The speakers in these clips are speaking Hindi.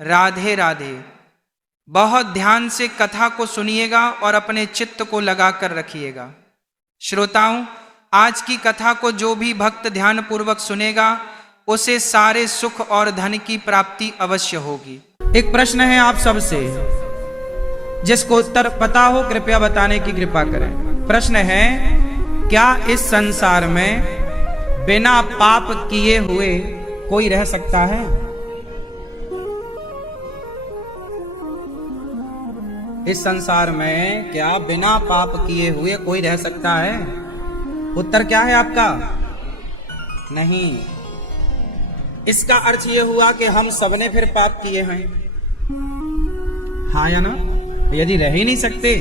राधे राधे। बहुत ध्यान से कथा को सुनिएगा और अपने चित्त को लगा कर रखिएगा। श्रोताओं, आज की कथा को जो भी भक्त ध्यान पूर्वक सुनेगा उसे सारे सुख और धन की प्राप्ति अवश्य होगी। एक प्रश्न है आप सबसे, जिसको उत्तर पता हो कृपया बताने की कृपा करें। प्रश्न है, क्या इस संसार में बिना पाप किए हुए कोई रह सकता है? इस संसार में क्या बिना पाप किए हुए कोई रह सकता है? उत्तर क्या है आपका? नहीं। इसका अर्थ यह हुआ कि हम सबने फिर पाप किए हैं, हाँ या ना? यदि रह ही नहीं सकते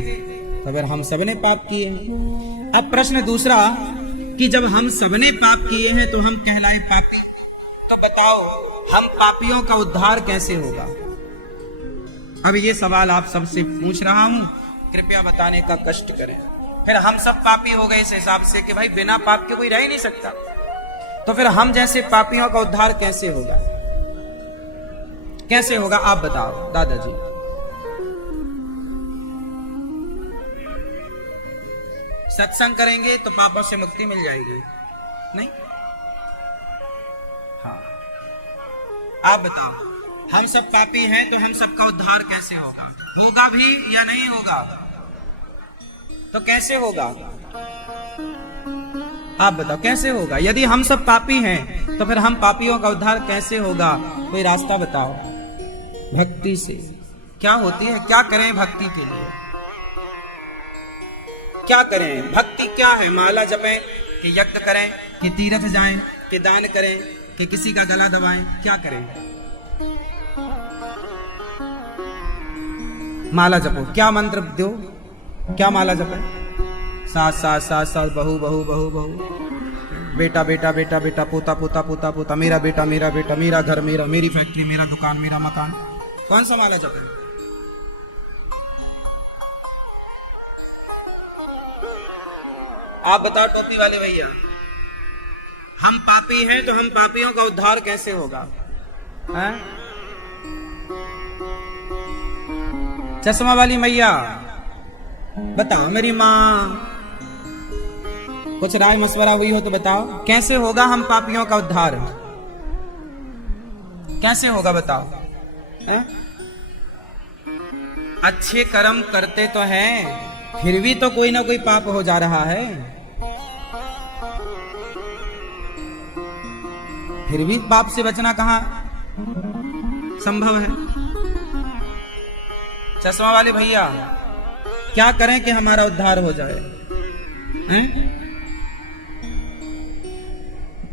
तो फिर हम सबने पाप किए हैं। अब प्रश्न दूसरा कि जब हम सबने पाप किए हैं तो हम कहलाए पापी, तो बताओ हम पापियों का उद्धार कैसे होगा? अब ये सवाल आप सबसे पूछ रहा हूं, कृपया बताने का कष्ट करें। फिर हम सब पापी हो गए इस हिसाब से कि भाई बिना पाप के कोई रह ही नहीं सकता, तो फिर हम जैसे पापियों का उद्धार कैसे होगा? कैसे होगा आप बताओ दादाजी। सत्संग करेंगे तो पापों से मुक्ति मिल जाएगी? नहीं? हाँ, आप बताओ। हम सब पापी हैं तो हम सबका उद्धार कैसे होगा? होगा भी या नहीं होगा? तो कैसे होगा आप बताओ, कैसे होगा? यदि हम सब पापी हैं तो फिर हम पापियों का उद्धार कैसे होगा? कोई रास्ता बताओ। भक्ति से। क्या होती है? क्या करें भक्ति के लिए? क्या करें? भक्ति क्या है? माला जपें कि यज्ञ करें कि तीर्थ जाएं कि दान करें कि किसी का गला दबाएं? क्या करें? माला जपो। क्या मंत्र दो? क्या माला जपे? सास सास सास सास, बहू बहू बहू बहू, बेटा बेटा बेटा बेटा, पोता पोता पोता पोता, मेरा बेटा मेरा बेटा, मेरा घर मेरा, मेरी फैक्ट्री मेरा, दुकान मेरा, मकान। कौन सा माला जपे? आप बताओ टोपी वाले भैया। हम पापी हैं तो हम पापियों का उद्धार कैसे होगा? हैं? चश्मा वाली मैया बताओ। मेरी माँ, कुछ राय मशवरा हुई हो तो बताओ, कैसे होगा हम पापियों का उद्धार? कैसे होगा बताओ? है? अच्छे कर्म करते तो हैं, फिर भी तो कोई ना कोई पाप हो जा रहा है। फिर भी पाप से बचना कहां संभव है? चश्मा वाले भैया, क्या करें कि हमारा उद्धार हो जाए? हैं?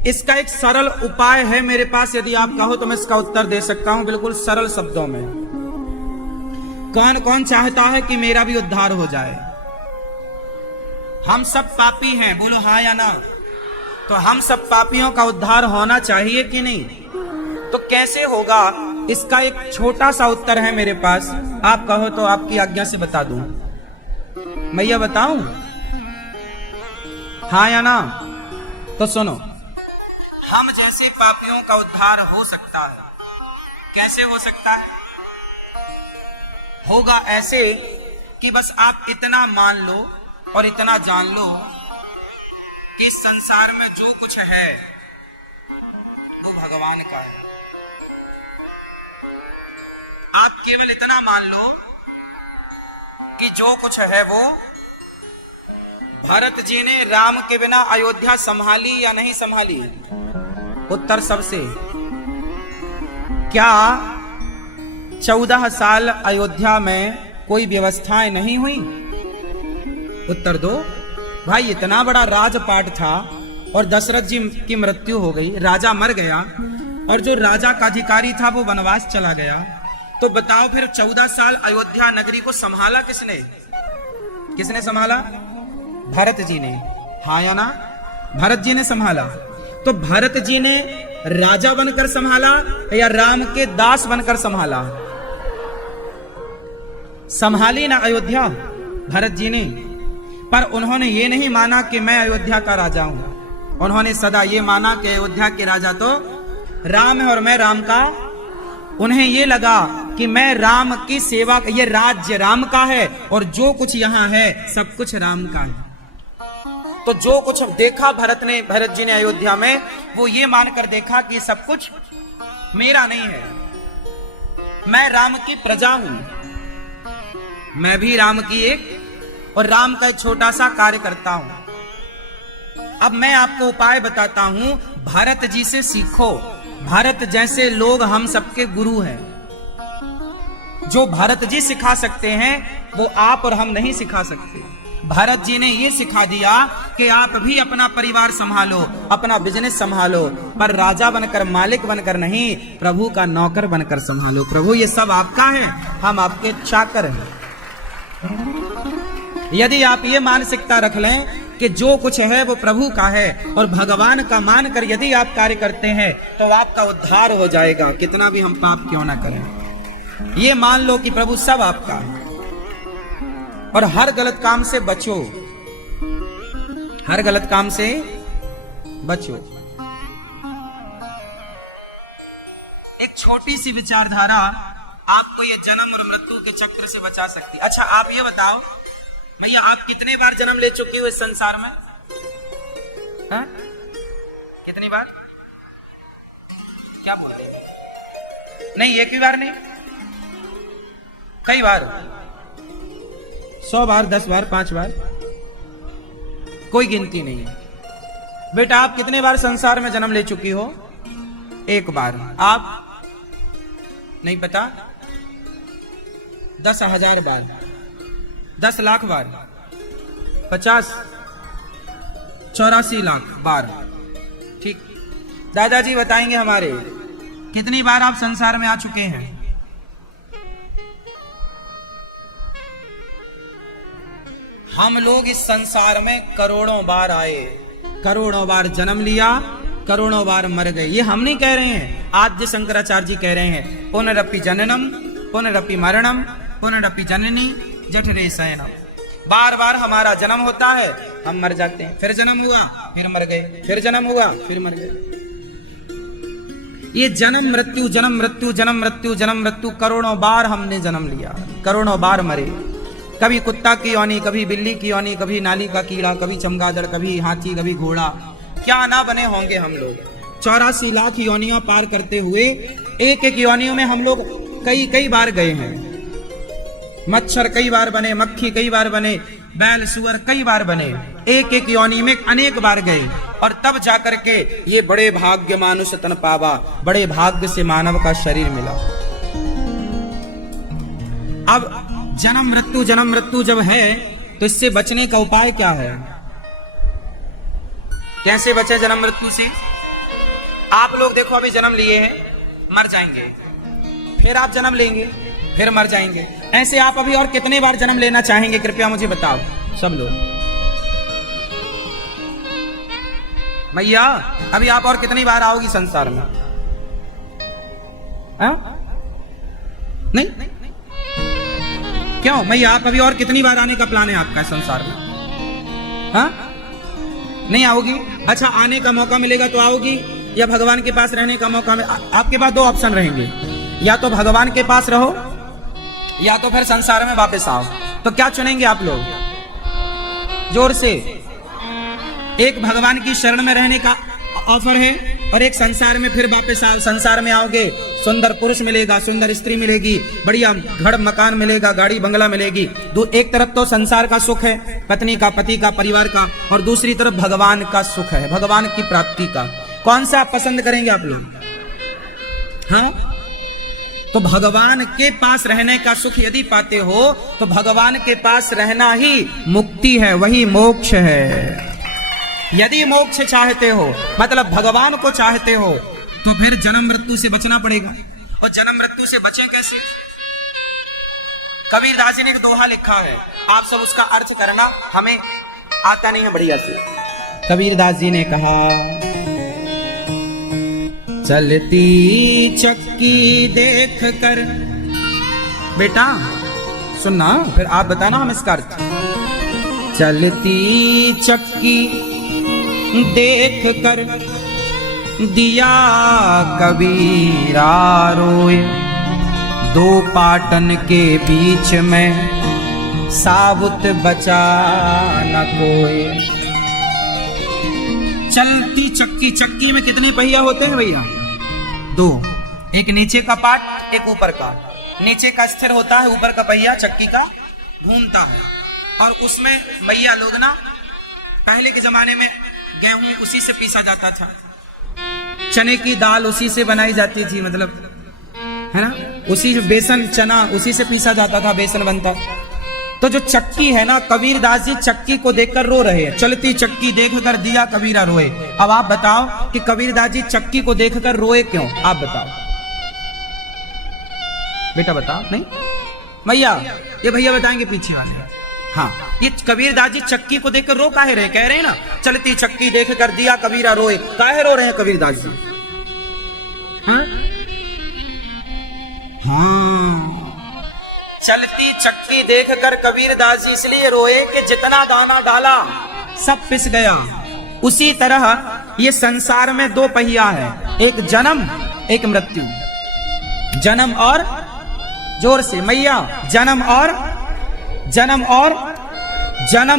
इसका एक सरल उपाय है मेरे पास, यदि आप कहो तो मैं इसका उत्तर दे सकता हूं बिल्कुल सरल शब्दों में। कौन कौन चाहता है कि मेरा भी उद्धार हो जाए? हम सब पापी हैं, बोलो हाँ या ना। तो हम सब पापियों का उद्धार होना चाहिए कि नहीं? तो कैसे होगा? इसका एक छोटा सा उत्तर है मेरे पास, आप कहो तो आपकी आज्ञा से बता दूं। मैया बताऊं? हाँ या ना? तो सुनो, हम जैसे पापियों का उद्धार हो सकता है। कैसे हो सकता है? होगा ऐसे कि बस आप इतना मान लो और इतना जान लो कि संसार में जो कुछ है वो भगवान का है। आप केवल इतना मान लो कि जो कुछ है वो भरत जी ने राम के बिना अयोध्या संभाली या नहीं संभाली? उत्तर सबसे। क्या 14 साल अयोध्या में कोई व्यवस्थाएं नहीं हुई? उत्तर दो भाई। इतना बड़ा राजपाट था और दशरथ जी की मृत्यु हो गई, राजा मर गया और जो राजा का अधिकारी था वो वनवास चला गया। तो बताओ फिर 14 साल अयोध्या नगरी को संभाला किसने? किसने संभाला? भरत जी ने, हाँ या ना? भरत जी ने संभाला। तो भरत जी ने राजा बनकर संभाला या राम के दास बनकर संभाला? संभाली ना अयोध्या भरत जी ने, पर उन्होंने ये नहीं माना कि मैं अयोध्या का राजा हूं। उन्होंने सदा ये माना कि अयोध्या के राजा तो राम है और मैं राम का उन्हें ये लगा कि मैं राम की सेवा, ये राज्य राम का है और जो कुछ यहां है सब कुछ राम का है। तो जो कुछ देखा भरत जी ने अयोध्या में, वो ये मानकर देखा कि सब कुछ मेरा नहीं है, मैं राम की प्रजा हूं, मैं भी राम की एक और राम का एक छोटा सा कार्य करता हूं। अब मैं आपको उपाय बताता हूं, भरत जी से सीखो। भरत जैसे लोग हम सबके गुरु हैं। जो भरत जी सिखा सकते हैं वो आप और हम नहीं सिखा सकते। भरत जी ने ये सिखा दिया कि आप भी अपना परिवार संभालो, अपना बिजनेस संभालो, पर राजा बनकर, मालिक बनकर नहीं, प्रभु का नौकर बनकर संभालो। प्रभु ये सब आपका है, हम आपके चाकर हैं। यदि आप ये मानसिकता रख लें कि जो कुछ है वो प्रभु का है और भगवान का मानकर यदि आप कार्य करते हैं तो आपका उद्धार हो जाएगा, कितना भी हम पाप क्यों ना करें। ये मान लो कि प्रभु सब आपका है और हर गलत काम से बचो, हर गलत काम से बचो। एक छोटी सी विचारधारा आपको ये जन्म और मृत्यु के चक्र से बचा सकती। अच्छा आप ये बताओ भैया, आप कितने बार जन्म ले चुके हो इस संसार में? हा? कितनी बार? क्या बोलते हैं? नहीं, एक भी बार नहीं, कई बार, 100 बार, 10 बार, 5 बार, कोई गिनती नहीं है। बेटा आप कितने बार संसार में जन्म ले चुकी हो? एक बार। आप नहीं पता? 10,000 बार, 10 लाख बार, 50, 84 लाख बार। ठीक, दादाजी बताएंगे हमारे कितनी बार आप संसार में आ चुके हैं? हम लोग इस संसार में करोड़ों बार आए, करोड़ों बार जन्म लिया, करोड़ों बार मर गए। ये हम नहीं कह रहे हैं, आद्य शंकराचार्य जी कह रहे हैं, पुनरपि जननम पुनरपि मरणम पुनरपि जननी जठरे शयनम। बार बार हमारा जन्म होता है, हम मर जाते हैं, फिर जन्म हुआ, फिर मर गए, फिर जन्म हुआ, फिर मर गए। ये जन्म मृत्यु, जन्म मृत्यु, जन्म मृत्यु, जन्म मृत्यु, करोड़ों बार हमने जन्म लिया, करोड़ों बार मरे। कभी कुत्ता की योनी, कभी बिल्ली की योनी, कभी नाली का कीड़ा, कभी चमगादड़, कभी हाथी, कभी घोड़ा, क्या ना बने होंगे हम लोग। 84 लाख योनियों पार करते हुए एक एक योनियों में हम लोग कई कई बार गए हैं। मच्छर कई बार बने, मक्खी कई बार बने, बैल सुअर कई बार बने, एक एक योनि में अनेक बार गए और तब जाकर के ये बड़े भाग्य मानुष तन पावा, बड़े भाग्य से मानव का शरीर मिला। अब जन्म मृत्यु जब है तो इससे बचने का उपाय क्या है? कैसे बचे जन्म मृत्यु से? आप लोग देखो अभी जन्म लिए हैं, मर जाएंगे, फिर आप जन्म लेंगे, फिर मर जाएंगे। ऐसे आप अभी और कितने बार जन्म लेना चाहेंगे? कृपया मुझे बताओ सब लोग। भैया अभी आप और कितनी बार आओगी संसार में? नहीं? क्यों भैया, आप अभी और कितनी बार आने का प्लान है आपका संसार में? हाँ, नहीं आओगी? अच्छा, आने का मौका मिलेगा तो आओगी या भगवान के पास रहने का मौका आपके पास 2 ऑप्शन रहेंगे, या तो भगवान के पास रहो या तो फिर संसार में वापस आओ। तो क्या चुनेंगे आप लोग? जोर से। एक भगवान की शरण में रहने का ऑफर है और एक संसार में फिर वापस आओ। संसार में आओगे, सुंदर पुरुष मिलेगा, सुंदर स्त्री मिलेगी, बढ़िया घर मकान मिलेगा, गाड़ी बंगला मिलेगी। एक तरफ तो संसार का सुख है, पत्नी का, पति का, परिवार का, और दूसरी तरफ भगवान का सुख है, भगवान की प्राप्ति का। कौन सा आप पसंद करेंगे आप लोग? हाँ, तो भगवान के पास रहने का सुख यदि पाते हो तो भगवान के पास रहना ही मुक्ति है, वही मोक्ष है। यदि मोक्ष चाहते हो, मतलब भगवान को चाहते हो, तो फिर जन्म मृत्यु से बचना पड़ेगा। और जन्म मृत्यु से बचें कैसे? कबीरदास जी ने एक दोहा लिखा है, आप सब उसका अर्थ करना, हमें आता नहीं है बढ़िया से। कबीरदास जी ने कहा, चलती चक्की देख कर, बेटा सुनना फिर आप बताना हम इसका अर्थ। चलती चक्की देख कर दिया कबीरा रोए, दो पाटन के बीच में साबुत बचा न कोई। चलती चक्की, चक्की में कितने पहिया होते हैं भैया? दो, एक नीचे का पाट, एक ऊपर का। नीचे का स्थिर होता है, ऊपर का पहिया चक्की का घूमता है। और उसमें भैया लोग ना पहले के जमाने में गेहूं उसी से पीसा जाता था, चने की दाल उसी से बनाई जाती थी, मतलब है ना, उसी बेसन चना उसी से पीसा जाता था, बेसन बनता। तो जो चक्की है ना, कबीरदास जी चक्की को देखकर रो रहे हैं। चलती चक्की देखकर दिया कबीरा रोए। अब आप बताओ कि कबीरदास जी चक्की को देखकर रोए क्यों? आप बताओ बेटा, बताओ। नहीं भैया, ये भैया बताएंगे पीछे वाले। हाँ, ये कबीरदास जी चक्की को देखकर रो काहे रहे? कह रहे हैं ना, चलती चक्की देखकर दिया कबीरा रोए। काहे रो रहे हैं कबीरदास जी? चलती चक्की देखकर कबीरदास जी इसलिए रोए कि जितना दाना डाला सब पिस गया। उसी तरह ये संसार में दो पहिया है, एक जन्म एक मृत्यु। जन्म और, जोर से मैया, जन्म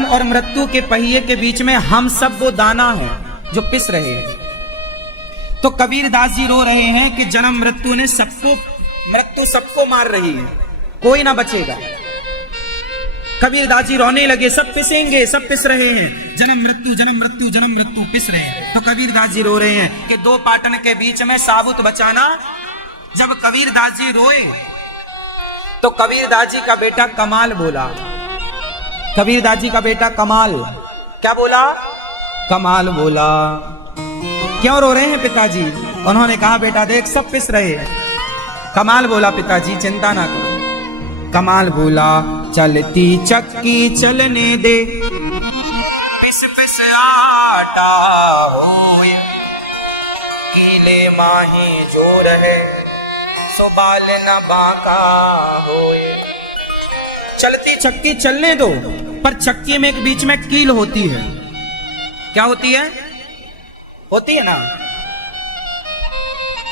और मृत्यु के पहिए के बीच में हम सब वो दाना है जो पिस रहे हैं। तो कबीरदास जी रो रहे हैं कि जन्म मृत्यु ने मृत्यु सबको मार रही है, कोई ना बचेगा। कबीरदास जी रोने लगे, सब पिसेंगे, सब पिस रहे हैं, जन्म मृत्यु जन्म मृत्यु जन्म मृत्यु पिस रहे हैं। तो कबीरदास जी रो रहे हैं कि दो पाटन के बीच में साबुत बचाना। जब कबीरदास जी रोए तो कबीरदास जी का बेटा कमाल बोला। कबीरदास जी का बेटा कमाल क्या बोला? कमाल बोला। क्यों रो रहे हैं पिताजी? उन्होंने कहा बेटा देख सब पिस रहे हैं। कमाल बोला पिताजी चिंता ना करो। कमाल बोला चलती चक्की चलने दे, पिस पिस आटा होए, कीले माही जो रहे सो बाल न बाका होए। चलती चक्की चलने दो, पर चक्की में एक बीच में कील होती है। क्या होती है? होती है ना,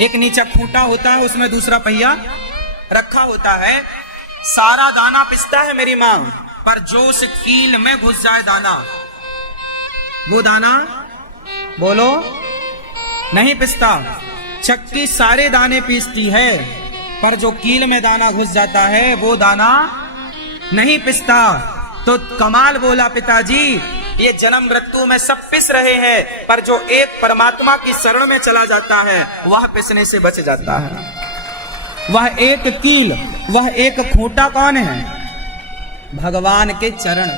एक नीचे खूंटा होता है, उसमें दूसरा पहिया रखा होता है। सारा दाना पिसता है मेरी मां, पर जो उस कील में घुस जाए दाना, वो दाना बोलो नहीं पिसता। चक्की सारे दाने पीसती है, पर जो कील में दाना घुस जाता है वो दाना नहीं पिसता। तो कमाल बोला पिताजी ये जन्म मृत्यु में सब पिस रहे हैं, पर जो एक परमात्मा की शरण में चला जाता है वह पिसने से बच जाता है। वह एक कील, वह एक खूंटा कौन है? भगवान के चरण।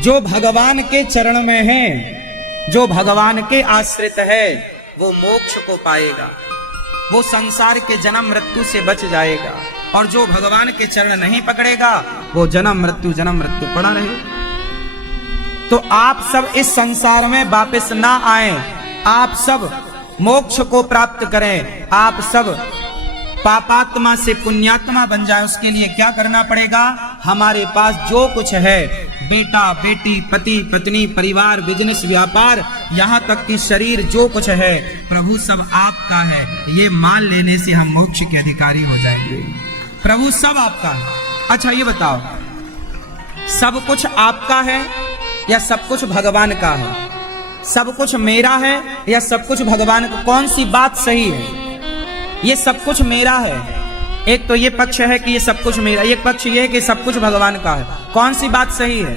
जो भगवान के चरण में है, जो भगवान के आश्रित है, वो मोक्ष को पाएगा, वो संसार के जन्म मृत्यु से बच जाएगा। और जो भगवान के चरण नहीं पकड़ेगा वो जन्म मृत्यु पड़ा रहे। तो आप सब इस संसार में वापस ना आए, आप सब मोक्ष को प्राप्त करें, आप सब पापात्मा से पुण्यात्मा बन जाए। उसके लिए क्या करना पड़ेगा? हमारे पास जो कुछ है, बेटा बेटी, पति पत्नी, परिवार, बिजनेस, व्यापार, यहाँ तक कि शरीर, जो कुछ है प्रभु सब आपका है, ये मान लेने से हम मोक्ष के अधिकारी हो जाएंगे। प्रभु सब आपका है। अच्छा ये बताओ, सब कुछ आपका है या सब कुछ भगवान का है? सब कुछ मेरा है या सब कुछ भगवान का? कौन सी बात सही है? ये सब कुछ मेरा है। एक तो ये पक्ष है कि ये सब कुछ मेरा, एक पक्ष ये है कि सब कुछ भगवान का है। कौन सी बात सही है?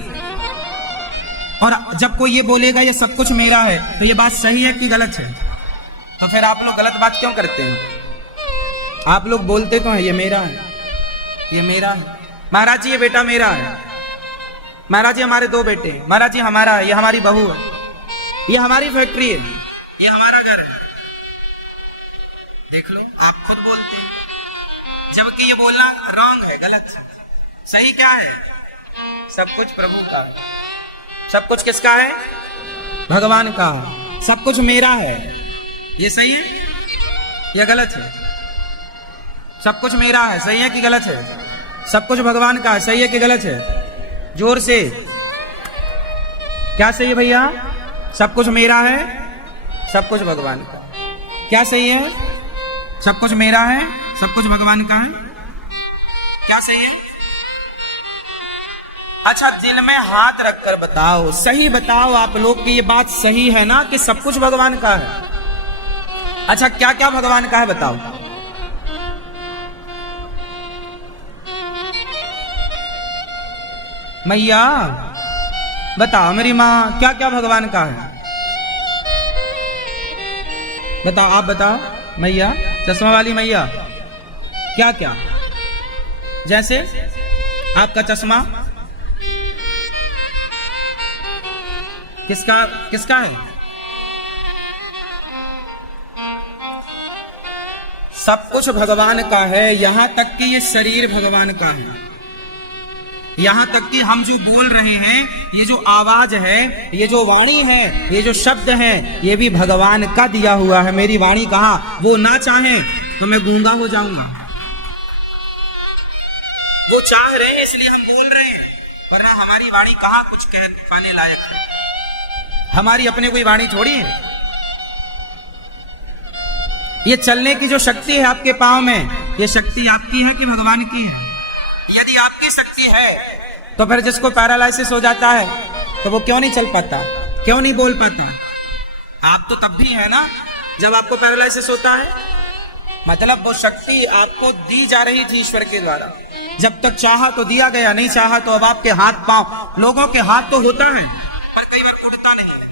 और जब कोई ये बोलेगा ये सब कुछ मेरा है, तो ये बात सही है कि गलत है? तो फिर आप लोग गलत बात क्यों करते हैं? आप लोग बोलते तो हैं ये मेरा है, ये मेरा है। महाराज जी ये बेटा मेरा है, महाराज जी हमारे दो बेटे, महाराज जी हमारा है, ये हमारी बहू है, ये हमारी फैक्ट्री है, ये हमारा घर है। देख लो, आप खुद बोलते हैं, जबकि ये बोलना रॉन्ग है, गलत है। सही क्या है? सब कुछ प्रभु का है। सब कुछ किसका है? भगवान का है। सब कुछ मेरा है, ये सही है या गलत है? सब कुछ मेरा है, सही है कि गलत है? सब कुछ भगवान का है, सही है कि गलत है? जोर से, क्या सही है भैया? सब कुछ मेरा है, सब कुछ भगवान का। क्या सही है? सब कुछ मेरा है, सब कुछ भगवान का है? क्या सही है? अच्छा, दिल में हाथ रखकर बताओ, सही बताओ आप लोग कि ये बात सही है ना कि सब कुछ भगवान का है? अच्छा, क्या क्या भगवान का है बताओ। मैया बताओ, मेरी माँ, क्या क्या भगवान का है? बताओ, आप बताओ मैया, चश्मा वाली मैया, क्या क्या? जैसे आपका चश्मा किसका किसका है? सब कुछ भगवान का है, यहां तक कि ये शरीर भगवान का है। यहां तक कि हम जो बोल रहे हैं, ये जो आवाज है, ये जो वाणी है, ये जो शब्द है, ये भी भगवान का दिया हुआ है। मेरी वाणी कहा वो ना चाहे तो मैं गूंगा हो जाऊंगा। वो चाह रहे हैं इसलिए हम बोल रहे हैं, वरना हमारी वाणी कहाँ कुछ कह पाने लायक है। हमारी अपने कोई वाणी थोड़ी है। ये चलने की जो शक्ति है आपके पांव में, ये शक्ति आपकी है कि भगवान की है? यदि आपकी शक्ति है तो फिर जिसको पैरालाइसिस हो जाता है तो वो क्यों नहीं चल पाता, क्यों नहीं बोल पाता? आप तो तब भी है ना जब आपको पैरालाइसिस होता है। मतलब वो शक्ति आपको दी जा रही थी ईश्वर के द्वारा। जब तक चाहा तो दिया गया, नहीं चाहा तो अब आपके हाथ पांव, लोगों के हाथ तो होता है पर कई बार उड़ता नहीं है।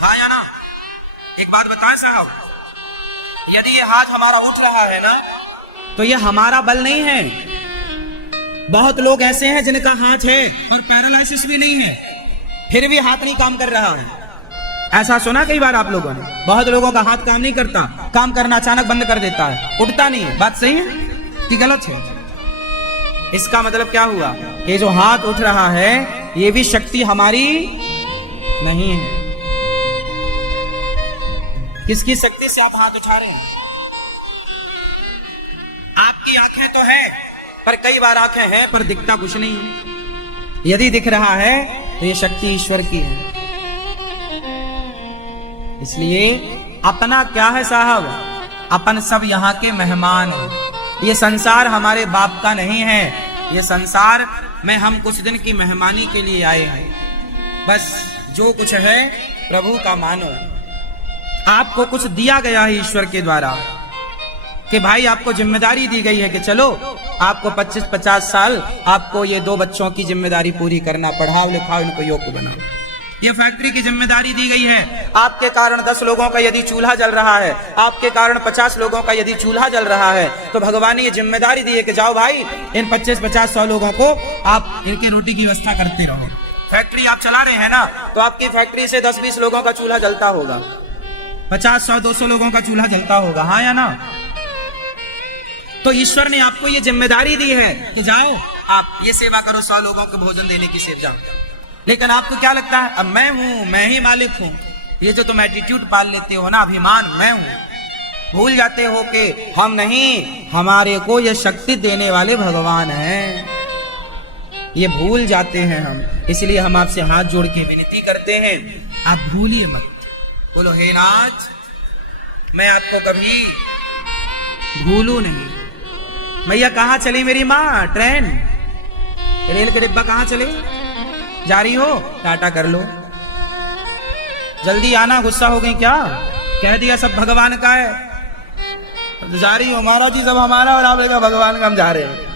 हाँ या ना? एक बात बताएं साहब, यदि ये हाथ हमारा उठ रहा है ना तो ये हमारा बल नहीं है। बहुत लोग ऐसे हैं जिनका हाथ है और पैरालाइसिस भी नहीं है, फिर भी हाथ नहीं काम कर रहा है। ऐसा सुना कई बार आप लोगों ने? बहुत लोगों का हाथ काम नहीं करता, काम करना अचानक बंद कर देता है, उठता नहीं है। बात सही है कि गलत है? इसका मतलब क्या हुआ? ये जो हाथ उठ रहा है ये भी शक्ति हमारी नहीं है। किसकी शक्ति से आप हाथ उठा रहे हैं? आपकी आंखें तो है पर कई बार आंखें हैं पर दिखता कुछ नहीं है। यदि दिख रहा है तो ये शक्ति ईश्वर की है। इसलिए अपना क्या है साहब, अपन सब यहाँ के मेहमान हैं। ये संसार हमारे बाप का नहीं है। ये संसार में हम कुछ दिन की मेहमानी के लिए आए हैं। बस जो कुछ है प्रभु का मानो। आपको कुछ दिया गया है ईश्वर के द्वारा कि भाई आपको जिम्मेदारी दी गई है कि चलो आपको 25-50 साल आपको ये 2 बच्चों की जिम्मेदारी पूरी करना, पढ़ाओ लिखाओ, इनको योग्य बनाओ। ये फैक्ट्री की जिम्मेदारी दी गई है। आपके कारण 10 लोगों का यदि चूल्हा जल रहा है, आपके कारण 50 लोगों का यदि चूल्हा जल रहा है, तो भगवान ने ये जिम्मेदारी दी है कि जाओ भाई इन 25-50-100 लोगों को आप इनकी रोटी की व्यवस्था करते रहो। फैक्ट्री आप चला रहे हैं ना, तो आपकी फैक्ट्री से 10-20 लोगों का चूल्हा जलता होगा, 50-100-200 लोगों का चूल्हा जलता होगा। हाँ या ना? तो ईश्वर ने आपको ये जिम्मेदारी दी है कि जाओ आप ये सेवा करो, 100 लोगों को भोजन देने की सेवा। लेकिन आपको क्या लगता है, अब मैं हूं, मैं ही मालिक हूं। ये जो तुम एटीट्यूड पाल लेते हो ना, अभिमान, मैं हूं, भूल जाते हो कि हम नहीं, हमारे को ये शक्ति देने वाले भगवान हैं। ये भूल जाते हैं हम। इसलिए हम आपसे हाथ जोड़ के विनती करते हैं, आप भूलिए मत। बोलो हे नाथ, मैं आपको कभी भूलू नहीं। मैया कहाँ चली मेरी माँ? ट्रेन, रेल का डिब्बा कहाँ चले? जा रही हो? टाटा कर लो, जल्दी आना। गुस्सा हो गई क्या? कह दिया सब भगवान का है, तो जा रही हो? महाराज जी सब हमारा और आपका भगवान का, हम जा रहे हैं।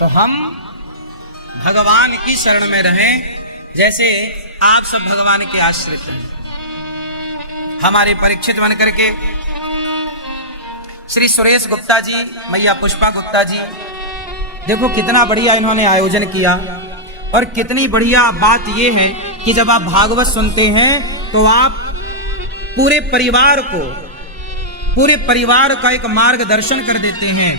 तो हम भगवान की शरण में रहें, जैसे आप सब भगवान के आश्रित हैं। हमारे परीक्षित बन करके श्री सुरेश गुप्ता जी, मैया पुष्पा गुप्ता जी, देखो कितना बढ़िया इन्होंने आयोजन किया। और कितनी बढ़िया बात यह है कि जब आप भागवत सुनते हैं तो आप पूरे परिवार का एक मार्गदर्शन कर देते हैं।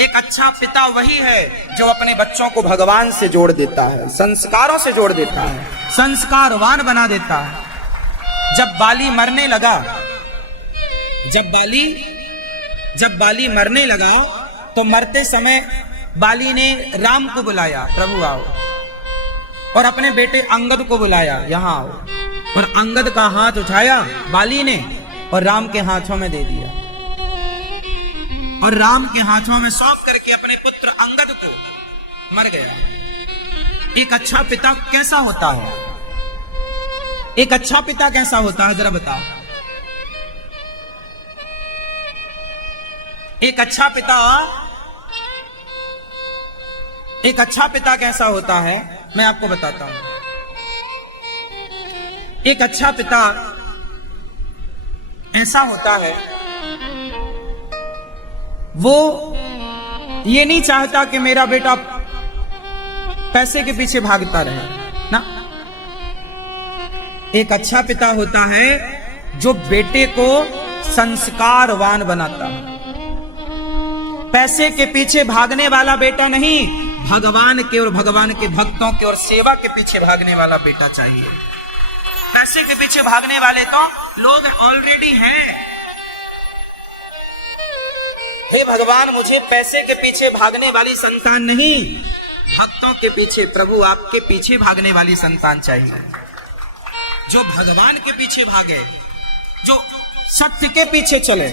एक अच्छा पिता वही है जो अपने बच्चों को भगवान से जोड़ देता है, संस्कारों से जोड़ देता है, संस्कारवान बना देता है। जब बाली मरने लगा तो मरते समय बाली ने राम को बुलाया, प्रभु आओ। और अपने बेटे अंगद को बुलाया, यहां आओ। और अंगद का हाथ उठाया बाली ने और राम के हाथों में दे दिया, और राम के हाथों में सौंप करके अपने पुत्र अंगद को मर गया। एक अच्छा पिता कैसा होता है? एक अच्छा पिता कैसा होता है, जरा बताओ। एक अच्छा पिता कैसा होता है, मैं आपको बताता हूं। एक अच्छा पिता ऐसा होता है, वो ये नहीं चाहता कि मेरा बेटा पैसे के पीछे भागता रहे ना। एक अच्छा पिता होता है जो बेटे को संस्कारवान बनाता है। पैसे के पीछे भागने वाला बेटा नहीं, भगवान के और भगवान के भक्तों के और सेवा के पीछे भागने वाला बेटा चाहिए। पैसे के पीछे भागने वाले तो लोग ऑलरेडी हैं। हे भगवान, मुझे पैसे के पीछे भागने वाली संतान नहीं, भक्तों के पीछे, प्रभु आपके पीछे भागने वाली संतान चाहिए, जो भगवान के पीछे भागे, जो सत्य के पीछे चले,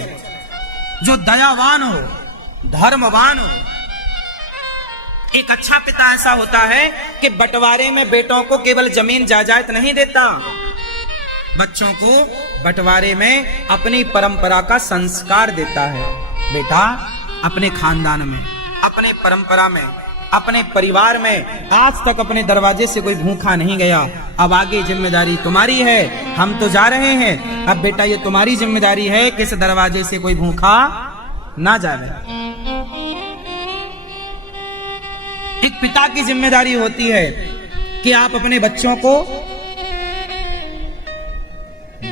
जो दयावान हो, धर्मवान हो। एक अच्छा पिता ऐसा होता है कि बंटवारे में बेटों को केवल जमीन जायदाद नहीं देता, बच्चों को बंटवारे में अपनी परंपरा का संस्कार देता है। बेटा, अपने खानदान में, अपने परंपरा में, अपने परिवार में आज तक अपने दरवाजे से कोई भूखा नहीं गया। अब आगे जिम्मेदारी तुम्हारी है, हम तो जा रहे हैं, अब बेटा ये तुम्हारी जिम्मेदारी है कि इस दरवाजे से कोई भूखा ना जाए। एक पिता की जिम्मेदारी होती है कि आप अपने बच्चों को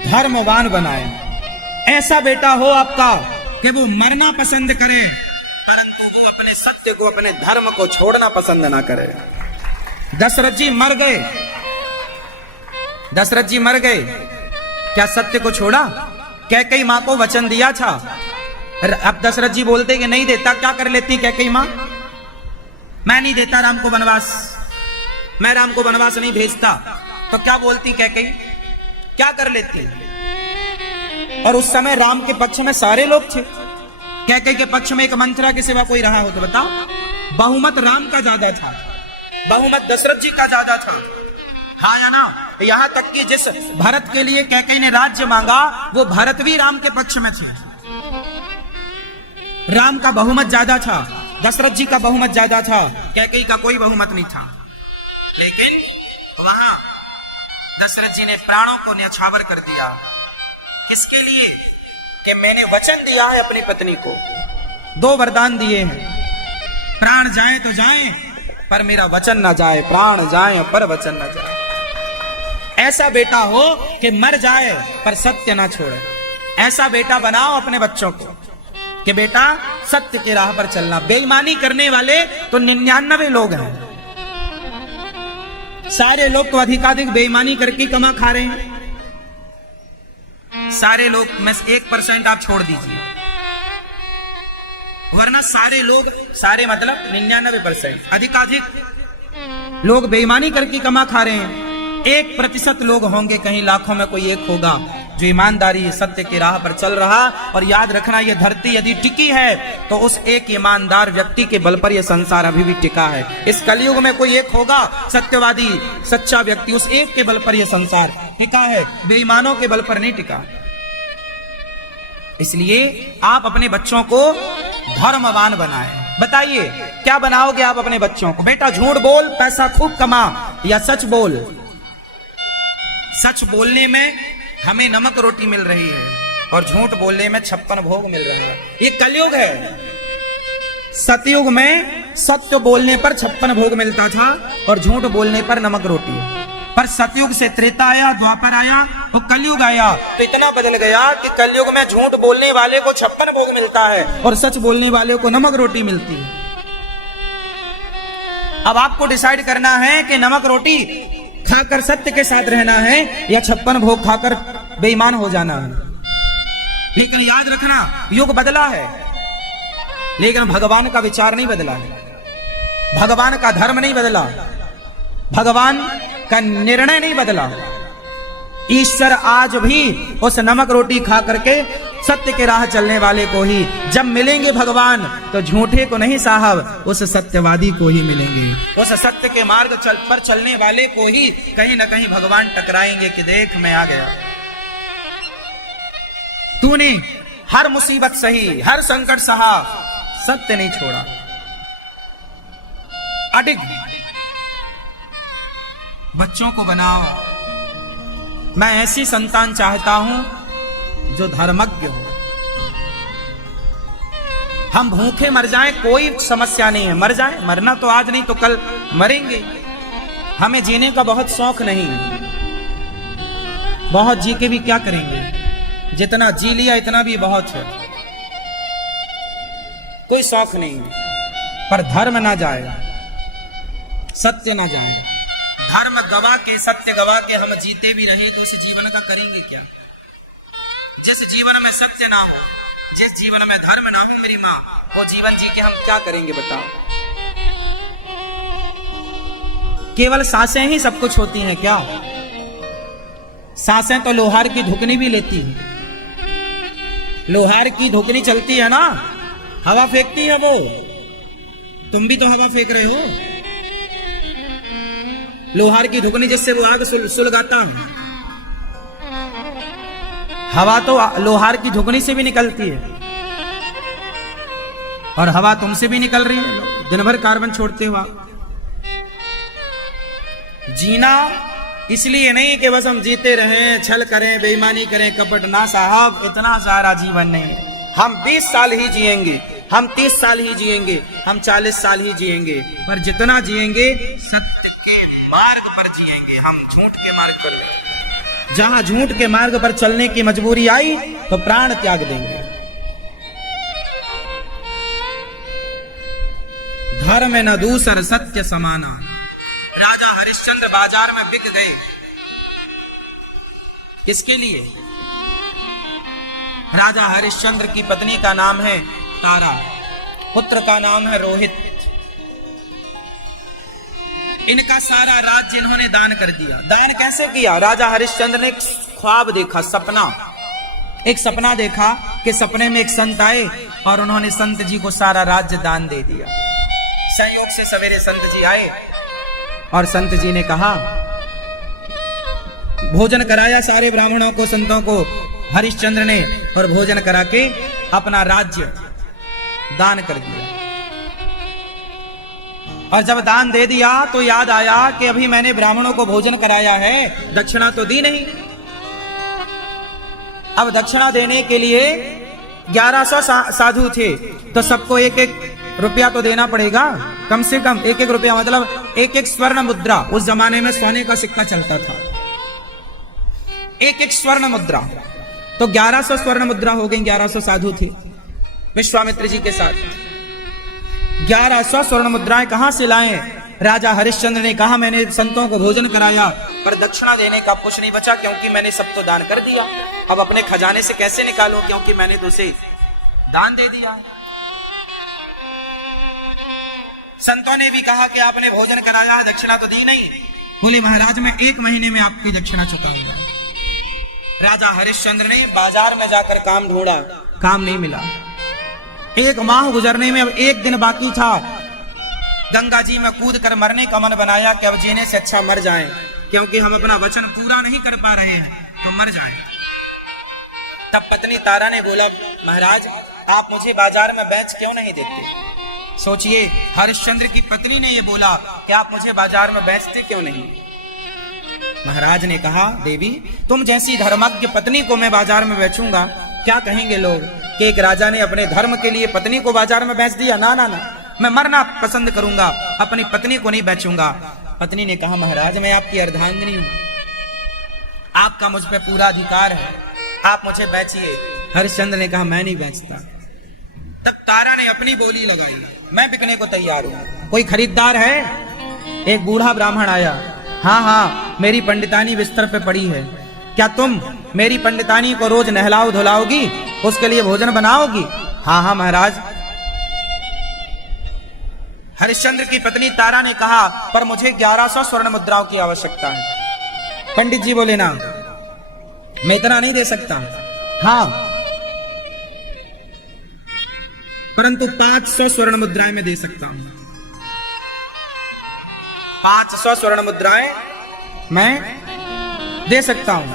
धर्मवान बनाएं। ऐसा बेटा हो आपका कि वो मरना पसंद करे, परंतु वो अपने सत्य को, अपने धर्म को छोड़ना पसंद ना करे। दशरथ जी मर गए, दशरथ जी मर गए, क्या सत्य को छोड़ा? कैकेयी मां को वचन दिया था, अब दशरथ जी बोलते कि नहीं देता, क्या कर लेती कैकेयी मां? मैं नहीं देता राम को वनवास, मैं राम को वनवास नहीं भेजता, तो क्या बोलती कैकेयी? क्या कर लेती? और उस समय राम के पक्ष में सारे लोग थे, कैकेयी के पक्ष में एक मंत्रा के सिवा कोई रहा हो तो बताओ? बहुमत राम का ज्यादा था, बहुमत दशरथ जी का ज्यादा था, हाँ या ना? यहां तक कि जिस भरत के लिए कैकेयी ने राज्य मांगा, वो भरत भी राम के पक्ष में थे। राम का बहुमत ज्यादा था, दशरथ जी का बहुमत ज्यादा था, कैकेयी का कोई बहुमत नहीं था। लेकिन वहां दशरथ जी ने प्राणों को न्यौछावर कर दिया। किसके लिए? कि मैंने वचन दिया है अपनी पत्नी को, 2 वरदान दिए हैं, प्राण जाए तो जाए पर मेरा वचन ना जाए, प्राण जाए पर वचन ना जाए। ऐसा बेटा हो कि मर जाए पर सत्य ना छोड़े। ऐसा बेटा बनाओ अपने बच्चों को कि बेटा सत्य के राह पर चलना। बेईमानी करने वाले तो 99 लोग हैं, सारे लोग तो अधिकाधिक बेईमानी करके कमा खा रहे हैं। सारे लोग में 1% आप छोड़ दीजिए, वरना सारे लोग, सारे मतलब 99%, अधिकाधिक लोग बेईमानी करके कमा खा रहे हैं। 1% लोग होंगे, कहीं लाखों में कोई एक होगा जो ईमानदारी सत्य की राह पर चल रहा। और याद रखना, यह धरती यदि टिकी है तो उस एक ईमानदार व्यक्ति के बल पर यह संसार अभी भी टिका है। इस कलयुग में कोई एक होगा सत्यवादी, सच्चा व्यक्ति, उस एक के बल पर यह संसार टिका है, बेईमानों के बल पर नहीं टिका। इसलिए आप अपने बच्चों को धर्मवान बनाएं। बताइए क्या बनाओगे आप अपने बच्चों को? बेटा झूठ बोल, पैसा खूब कमा, या सच बोल? सच बोलने में हमें नमक रोटी मिल रही है और झूठ बोलने में 56 भोग मिल रहे हैं। ये कलयुग है। सतयुग में सत्य बोलने पर 56 भोग मिलता था और झूठ बोलने पर नमक रोटी। पर सतयुग से त्रेता आया, द्वापर आया और कलयुग आया तो इतना बदल गया कि कलयुग में झूठ बोलने वाले को 56 भोग मिलता है और सच बोलने वाले को नमक रोटी मिलती है। अब आपको डिसाइड करना है कि नमक रोटी खाकर सत्य के साथ रहना है या 56 भोग खाकर बेईमान हो जाना है। लेकिन याद रखना, युग बदला है लेकिन भगवान का विचार नहीं बदला है, भगवान का धर्म नहीं बदला। भगवान का निर्णय नहीं बदला। ईश्वर आज भी उस नमक रोटी खा करके सत्य के राह चलने वाले को ही, जब मिलेंगे भगवान तो झूठे को नहीं साहब, उस सत्यवादी को ही मिलेंगे। उस सत्य के मार्ग पर चलने वाले को ही कहीं ना कहीं भगवान टकराएंगे कि देख मैं आ गया, तूने हर मुसीबत सही, हर संकट सहा, सत्य नहीं छोड़ा। अडिग बच्चों को बनाओ। मैं ऐसी संतान चाहता हूं जो धर्मज्ञ हो। हम भूखे मर जाएं कोई समस्या नहीं है, मर जाएं, मरना तो आज नहीं तो कल मरेंगे। हमें जीने का बहुत शौक नहीं, बहुत जी के भी क्या करेंगे, जितना जी लिया इतना भी बहुत है, कोई शौक नहीं। पर धर्म ना जाएगा, सत्य ना जाएगा। धर्म गवा के, सत्य गवा के हम जीते भी रहे तो उस जीवन का करेंगे क्या? जिस जीवन में सत्य ना हो, जिस जीवन में धर्म ना हो मेरी माँ, वो जीवन जी के हम क्या करेंगे बताओ? केवल सांसें ही सब कुछ होती हैं क्या? सांसें तो लोहार की धुकनी भी लेती है। लोहार की धुकनी चलती है ना, हवा फेंकती है वो। तुम भी तो हवा फेंक रहे हो। लोहार की धुकनी जिससे वो आग सुलगाता है, हवा तो लोहार की धुकनी से भी निकलती है, और हवा तुमसे भी निकल रही है। दिन भर कार्बन छोड़ते हो आप। जीना इसलिए नहीं कि बस हम जीते रहें, छल करें, बेईमानी करें, कपट ना साहब, इतना सारा जीवन नहीं है। हम 20 साल ही जिएंगे, हम 30 साल ही जिएंगे, हम 40 साल ही जिएंगे, पर जितना जिएंगे सत्य के मार्ग पर जिएंगे। हम झूठ के मार्ग पर नहीं। जहां झूठ के मार्ग पर चलने की मजबूरी आई तो प्राण त्याग देंगे। धर्म न दूसर सत्य समाना। राजा हरिश्चंद्र बाजार में बिक गए। किसके लिए? राजा हरिश्चंद्र की पत्नी का नाम है तारा, पुत्र का नाम है रोहित। इनका सारा राज्य इन्होंने दान कर दिया। दान कैसे किया? राजा हरिश्चंद्र ने एक ख्वाब देखा, सपना। एक सपना देखा कि सपने में एक संत आए और उन्होंने संत जी को सारा राज्य दान दे दिया। संयोग से सवेरे संत जी आए और संत जी ने कहा, भोजन कराया सारे ब्राह्मणों को, संतों को हरिश्चंद्र ने, और भोजन करा के अपना राज्य दान कर दिया। और जब दान दे दिया तो याद आया कि अभी मैंने ब्राह्मणों को भोजन कराया है, दक्षिणा तो दी नहीं। अब दक्षिणा देने के लिए 1100 साधु थे, तो सबको 1-1 रुपया तो देना पड़ेगा, कम से कम 1-1 रुपया, मतलब 1-1 स्वर्ण मुद्रा। उस जमाने में सोने का सिक्का चलता था। 1-1 स्वर्ण मुद्रा, तो 1100 स्वर्ण मुद्रा हो गई। 1100 साधु थे विश्वामित्र जी के साथ। 1100 स्वर्ण मुद्राएं कहां से लाएं? राजा हरिश्चंद्र ने कहा, मैंने संतों को भोजन कराया पर दक्षिणा देने का कुछ नहीं बचा, क्योंकि मैंने सब तो दान कर दिया। अब अपने खजाने से कैसे निकालूं, क्योंकि मैंने तो उसे दान दे दिया। संतों ने भी कहा कि आपने भोजन कराया, दक्षिणा तो दी नहीं। बोले महाराज मैं 1 महीने में आपकी दक्षिणा चुकाऊंगा। राजा हरिश्चंद्र ने बाजार में जाकर काम ढूंढा, काम नहीं मिला। 1 माह गुजरने में अब 1 दिन बाकी था। गंगा जी में कूद कर मरने का मन बनाया कि अब जीने से अच्छा मर जाएं, क्योंकि हम अपना वचन पूरा नहीं कर पा रहे हैं, तो मर जाएं। तब पत्नी तारा ने बोला, महाराज आप मुझे बाजार में बेच क्यों नहीं देते? सोचिए, हरिश्चंद्र की पत्नी ने यह बोला कि आप मुझे बाजार में बेचते क्यों नहीं? महाराज ने कहा, देवी तुम जैसी धर्मज्ञ पत्नी को मैं बाजार में बेचूंगा, क्या कहेंगे लोग कि एक राजा ने अपने धर्म के लिए पत्नी को बाजार में बेच दिया? ना ना ना, मैं मरना पसंद करूंगा, अपनी पत्नी को नहीं बेचूंगा। पत्नी ने कहा, महाराज मैं आपकी अर्धांगिनी हूं, आपका मुझ पे पूरा अधिकार है, आप मुझे बेचिए। हरिश्चंद्र ने कहा, मैं नहीं बेचता। तब तारा ने अपनी बोली लगाई, मैं बिकने को तैयार हूं, कोई खरीददार है? एक बूढ़ा ब्राह्मण आया, हाँ हाँ मेरी पंडितानी बिस्तर पे पड़ी है, क्या तुम मेरी पंडितानी को रोज नहलाओ धुलाओगी, उसके लिए भोजन बनाओगी? हाँ हाँ महाराज। हरिश्चंद्र की पत्नी तारा ने कहा, पर मुझे 1100 स्वर्ण मुद्राओं की आवश्यकता है। पंडित जी बोले, ना मैं इतना नहीं दे सकता, हाँ परंतु 500 स्वर्ण मुद्राएं मैं दे सकता हूं। 500 स्वर्ण मुद्राएं मैं दे सकता हूं।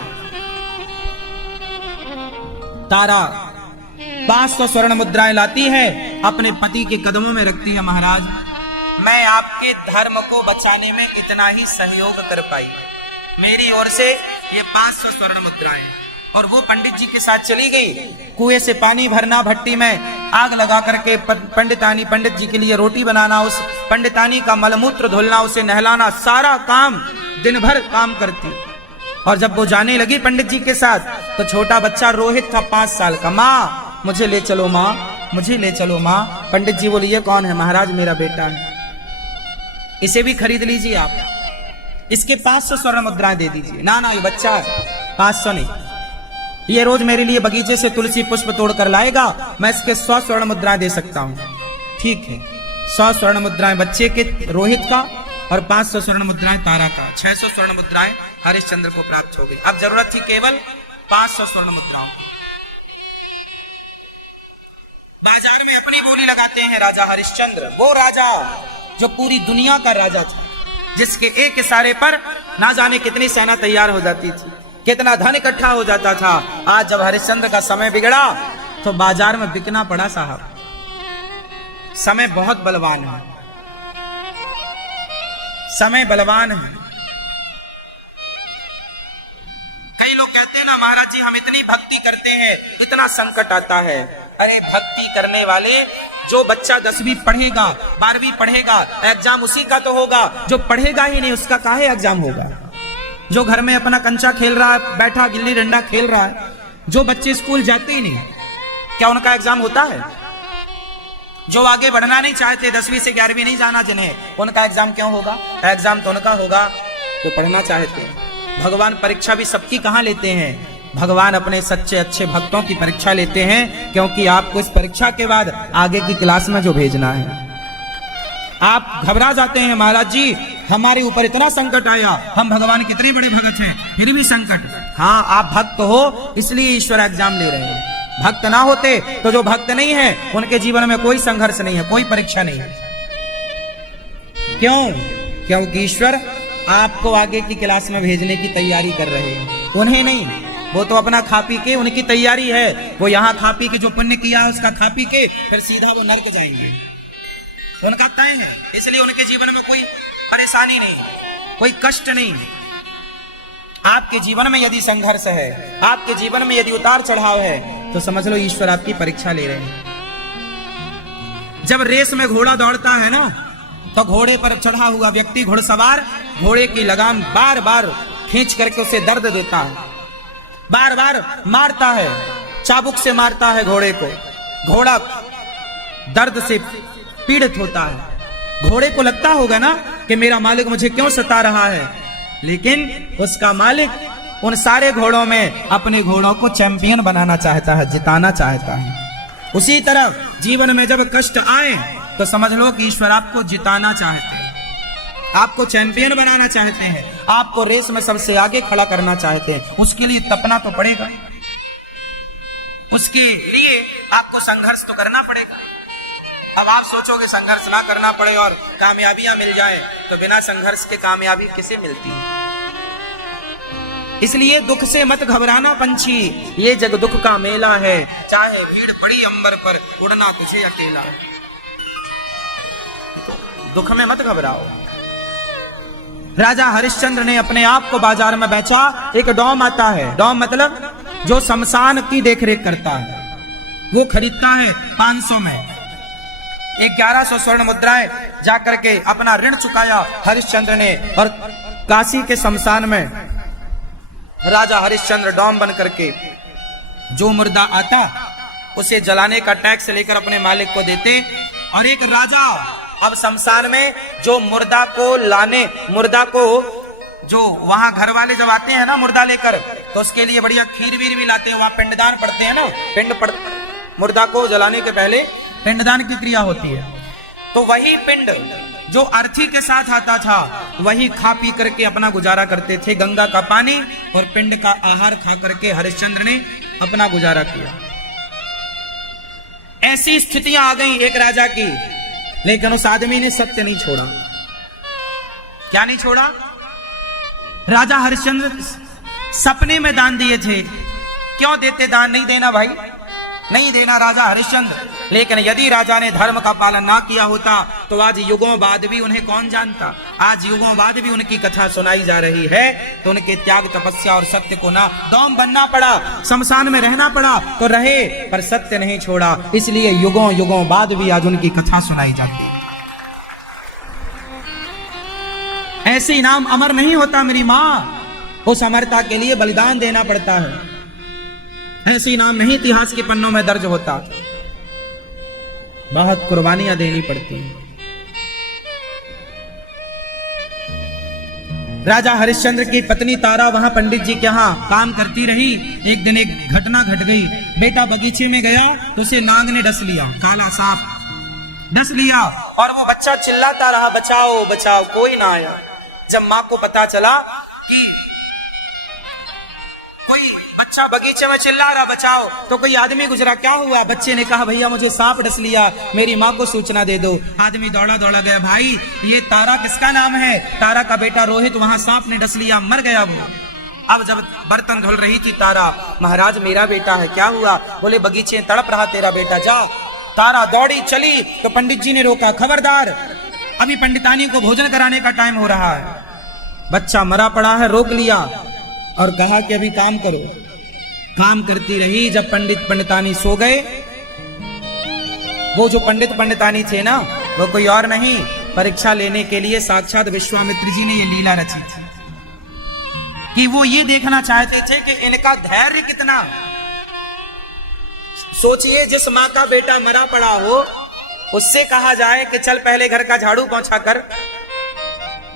तारा 500 स्वर्ण मुद्राएं लाती है, अपने पति के कदमों में रखती है। महाराज, मैं आपके धर्म को बचाने में इतना ही सहयोग कर पाई, मेरी ओर से ये 500 स्वर्ण मुद्राएं। और वो पंडित जी के साथ चली गई। कुएं से पानी भरना, भट्टी में आग लगा करके पंडित जी के लिए रोटी बनाना, उस पंडितानी का मलमूत्र धुलना, उसे नहलाना, सारा काम दिन भर काम करती। और जब वो जाने लगी पंडित जी के साथ, तो छोटा बच्चा रोहित था 5 साल का। माँ मुझे ले चलो, माँ मुझे ले चलो माँ। पंडित जी बोले, ये कौन है? महाराज मेरा बेटा है, इसे भी खरीद लीजिए आप, इसके 500 स्वर्ण मुद्राएं दे दीजिए। ना ना, ये बच्चा है, 500 नहीं, ये रोज मेरे लिए बगीचे से तुलसी पुष्प तोड़ कर लाएगा, मैं इसके 100 स्वर्ण मुद्राएं दे सकता हूं। ठीक है, 100 स्वर्ण मुद्राएं बच्चे के रोहित का और 500 स्वर्ण मुद्राएं तारा का, 600 स्वर्ण मुद्राएं हरिश्चंद्र को प्राप्त हो गई। अब जरूरत थी केवल 500 स्वर्ण मुद्राओं की। बाजार में अपनी बोली लगाते हैं राजा हरिश्चंद्र, वो राजा जो पूरी दुनिया का राजा था, जिसके एक इशारे पर ना जाने कितनी सेना तैयार हो जाती थी, कितना धन इकट्ठा हो जाता था। आज जब हरिश्चंद्र का समय बिगड़ा तो बाजार में बिकना पड़ा साहब। समय बहुत बलवान है, समय बलवान है। कई लोग कहते हैं ना, महाराज जी हम इतनी भक्ति करते हैं, इतना संकट आता है। अरे भक्ति करने वाले, जो बच्चा 10वीं पढ़ेगा, 12वीं पढ़ेगा, एग्जाम उसी का तो होगा। जो पढ़ेगा ही नहीं, उसका काहे एग्जाम होगा? जो घर में अपना कंचा खेल रहा है, बैठा गिल्ली डंडा खेल रहा है, जो बच्चे स्कूल जाते ही नहीं, क्या उनका एग्जाम होता है? जो आगे बढ़ना नहीं चाहते, 10वीं से 11वीं नहीं जाना जिन्हें, उनका एग्जाम क्यों होगा? एग्जाम तो उनका होगा जो पढ़ना चाहते हैं। भगवान परीक्षा भी सबकी कहां लेते हैं? भगवान अपने सच्चे अच्छे भक्तों की परीक्षा लेते हैं, क्योंकि आपको इस परीक्षा के बाद आगे की क्लास में जो भेजना है। आप घबरा जाते हैं, महाराज जी हमारे ऊपर इतना संकट आया, हम भगवान कितने बड़े भगत हैं, फिर भी संकट। हाँ, आप भक्त हो इसलिए ईश्वर एग्जाम ले रहे हैं। भक्त ना होते तो जो भक्त नहीं है उनके जीवन में कोई संघर्ष नहीं है, कोई परीक्षा नहीं है। क्यों? क्योंकि ईश्वर आपको आगे की क्लास में भेजने की तैयारी कर रहे हैं, उन्हें नहीं। वो तो अपना खा पी के, उनकी तैयारी है, वो यहाँ खा पी के जो पुण्य किया है उसका खा पी के फिर सीधा वो नरक जाएंगे, उनका तय है। इसलिए उनके जीवन में कोई परेशानी नहीं, कोई कष्ट नहीं। आपके जीवन में यदि संघर्ष है, आपके जीवन में यदि उतार चढ़ाव है, तो समझ लो ईश्वर आपकी परीक्षा ले रहे हैं। जब रेस में घोड़ा दौड़ता है ना, तो घोड़े पर चढ़ा हुआ व्यक्ति, घुड़सवार, घोड़े की लगाम बार बार खींच करके उसे दर्द देता है, बार बार मारता है, चाबुक से मारता है घोड़े को। घोड़ा दर्द से पीड़ित होता है। घोड़े को लगता होगा ना कि मेरा मालिक मुझे क्यों सता रहा है, लेकिन उसका मालिक उन सारे घोड़ों में अपने घोड़ों को चैंपियन बनाना चाहता है, जिताना चाहता है। उसी तरह जीवन में जब कष्ट आए तो समझ लो कि ईश्वर आपको जिताना चाहते हैं, आपको चैंपियन बनाना चाहते हैं, आपको रेस में सबसे आगे खड़ा करना चाहते हैं। उसके लिए तपना तो पड़ेगा, उसके लिए आपको संघर्ष तो करना पड़ेगा। अब आप सोचोगे संघर्ष ना करना पड़े और कामयाबियां मिल जाए, तो बिना संघर्ष के कामयाबी किसे मिलती है? इसलिए दुख से मत घबराना पंछी, ये जग दुख का मेला है, चाहे भीड़ पड़ी अंबर पर, उड़ना तुझे अकेला है। दुख में मत घबराओ। राजा हरिश्चंद्र ने अपने आप को बाजार में बेचा। एक डॉम आता है, डॉम मतलब जो शमशान की देखरेख करता है, वो खरीदता है 500 में। 1100 स्वर्ण मुद्राएं जाकर के अपना ऋण चुकाया हरिश्चंद्र ने, और काशी के शमशान में राजा हरिश्चंद्र डॉम बन करके जो मुर्दा आता उसे जलाने का टैक्स लेकर अपने मालिक को देते। और एक राजा अब शमशान में जो मुर्दा को लाने, मुर्दा को जो वहां घर वाले जब आते हैं ना मुर्दा लेकर, तो उसके लिए बढ़िया खीर वीर भी लाते हैं। वहां पिंडदान पड़ते हैं ना, मुर्दा को जलाने के पहले पिंडदान की क्रिया होती है। तो वही पिंड जो अर्थी के साथ आता था वही खा पी करके अपना गुजारा करते थे। गंगा का पानी और पिंड का आहार खा करके हरिश्चंद्र ने अपना गुजारा किया। ऐसी स्थितियां आ गई एक राजा की, लेकिन उस आदमी ने सत्य नहीं छोड़ा। क्या नहीं छोड़ा? राजा हरिश्चंद्र सपने में दान दिए थे। क्यों देते दान? नहीं देना भाई, नहीं देना राजा हरिश्चंद्र। लेकिन यदि राजा ने धर्म का पालन ना किया होता तो आज युगों बाद भी उन्हें कौन जानता। आज युगों बाद भी उनकी कथा सुनाई जा रही है तो उनके त्याग, तपस्या और सत्य को ना डॉम बनना पड़ा, शमशान में रहना पड़ा तो रहे, पर सत्य नहीं छोड़ा। इसलिए युगों युगों बाद भी आज उनकी कथा सुनाई जाती है। ऐसे इनाम अमर नहीं होता मेरी मां, उस अमरता के लिए बलिदान देना पड़ता है। ऐसे इनाम नहीं इतिहास के पन्नों में दर्ज होता, बहुत कुर्बानियां देनी पड़ती हैं। राजा हरिश्चंद्र की पत्नी तारा वहां पंडित जी के यहां काम करती रही। एक दिन एक घटना घट गई। बेटा बगीचे में गया तो उसे नाग ने डस लिया, काला सांप डस लिया और वो बच्चा चिल्लाता रहा, बचाओ बचाओ, कोई ना आया। जब मां को पता चला कि कोई बच्चा बगीचे में चिल्ला रहा बचाओ, तो कोई आदमी गुजरा, क्या हुआ? बच्चे ने कहा भैया मुझे सांप डस लिया, मेरी माँ को सूचना दे दो। आदमी दौड़ा दौड़ा गया, भाई ये तारा किसका नाम है? तारा का बेटा रोहित, वहां सांप ने डस लिया, मर गया वो। अब जब बर्तन धुल रही थी तारा, महाराज मेरा बेटा है, क्या हुआ? बोले बगीचे तड़प रहा तेरा बेटा, जा। तारा दौड़ी चली तो पंडित जी ने रोका, खबरदार अभी पंडितानी को भोजन कराने का टाइम हो रहा है। बच्चा मरा पड़ा है, रोक लिया और कहा कि अभी काम करो। काम करती रही। जब पंडित पंडितानी सो गए, वो जो पंडित पंडितानी थे ना, वो कोई और नहीं, परीक्षा लेने के लिए साक्षात विश्वामित्र जी ने ये लीला रची थी कि वो ये देखना चाहते थे कि इनका धैर्य कितना। सोचिए जिस माँ का बेटा मरा पड़ा हो उससे कहा जाए कि चल पहले घर का झाड़ू पोंछा कर,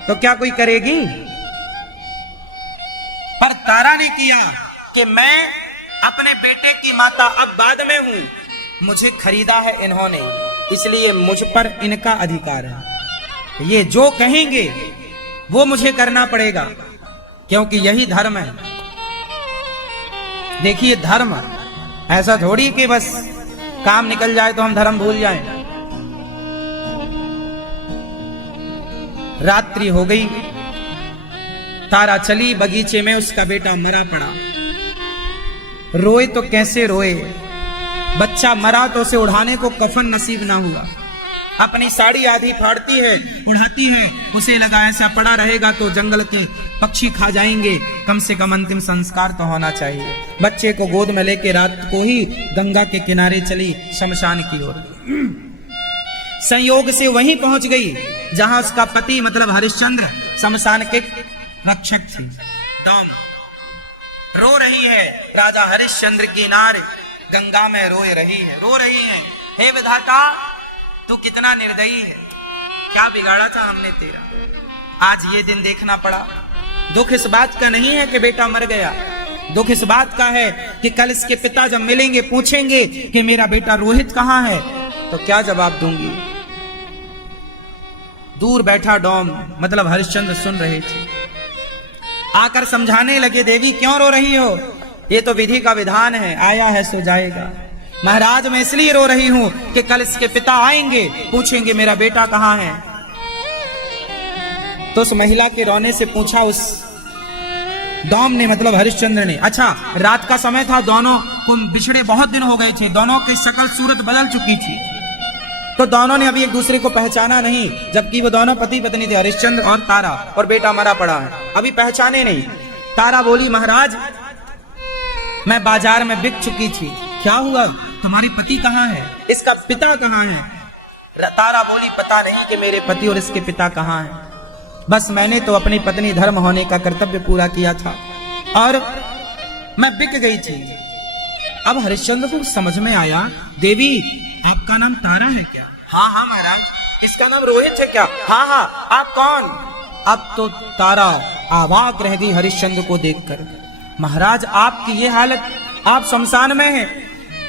तो क्या कोई करेगी? पर तारा ने किया कि मैं अपने बेटे की माता अब बाद में हूं, मुझे खरीदा है इन्होंने, इसलिए मुझ पर इनका अधिकार है। ये जो कहेंगे वो मुझे करना पड़ेगा, क्योंकि यही धर्म है। देखिए धर्म ऐसा थोड़ी कि बस काम निकल जाए तो हम धर्म भूल जाएं। रात्रि हो गई, तारा चली बगीचे में, उसका बेटा मरा पड़ा। रोए तो कैसे रोए, बच्चा मरा तो उसे उड़ाने को कफन नसीब ना हुआ। अपनी साड़ी आधी फाड़ती है, उड़ाती है, उसे लगा ऐसा पड़ा रहेगा तो जंगल के पक्षी खा जाएंगे, कम से कम अंतिम संस्कार तो होना चाहिए। बच्चे को गोद में लेके रात को ही गंगा के किनारे चली शमशान की ओर। संयोग से वहीं पहुंच गई जहां उसका पति मतलब हरिश्चंद्र शमशान के रक्षक थे। डॉम रो रही है, राजा हरिश्चंद्र की नार गंगा में रो रही है, हे विधाता तू कितना निर्दयी है, क्या बिगाड़ा था हमने तेरा, आज ये दिन देखना पड़ा। दुख इस बात का नहीं है कि बेटा मर गया, दुख इस बात का है कि कल इसके पिता जब मिलेंगे पूछेंगे कि मेरा बेटा रोहित कहाँ है, तो क्या जवाब दूंगी। दूर बैठा डॉम मतलब हरिश्चंद्र सुन रहे थे, आकर समझाने लगे, देवी क्यों रो रही हो, ये तो विधि का विधान है, आया है सो जाएगा। महाराज मैं इसलिए रो रही हूं कि कल इसके पिता आएंगे पूछेंगे मेरा बेटा कहाँ है। तो उस महिला के रोने से पूछा उस डॉम ने मतलब हरिश्चंद्र ने। अच्छा रात का समय था, दोनों को बिछड़े बहुत दिन हो गए थे, दोनों की शक्ल सूरत बदल चुकी थी, तो दोनों ने अभी एक दूसरे को पहचाना नहीं, जबकि वो दोनों पति पत्नी थे, हरिश्चंद्र और तारा, और बेटा मरा पड़ा है, अभी पहचाने नहीं। तारा बोली महाराज मैं बाजार में बिक चुकी थी, क्या हुआ, तुम्हारे पति कहाँ है, इसका पिता कहाँ है। तारा बोली पता नहीं कि मेरे पति और इसके पिता कहाँ हैं, बस मैंने तो अपनी पत्नी धर्म होने का कर्तव्य पूरा किया था और मैं बिक गई थी। अब हरिश्चंद्र को समझ में आया, देवी आपका नाम तारा है क्या? हाँ हाँ महाराज। इसका नाम रोहित है क्या? हाँ हाँ। आप कौन? अब तो तारा अवाक रह गई हरिश्चंद्र को देखकर। महाराज आपकी ये हालत, आप शमशान में हैं,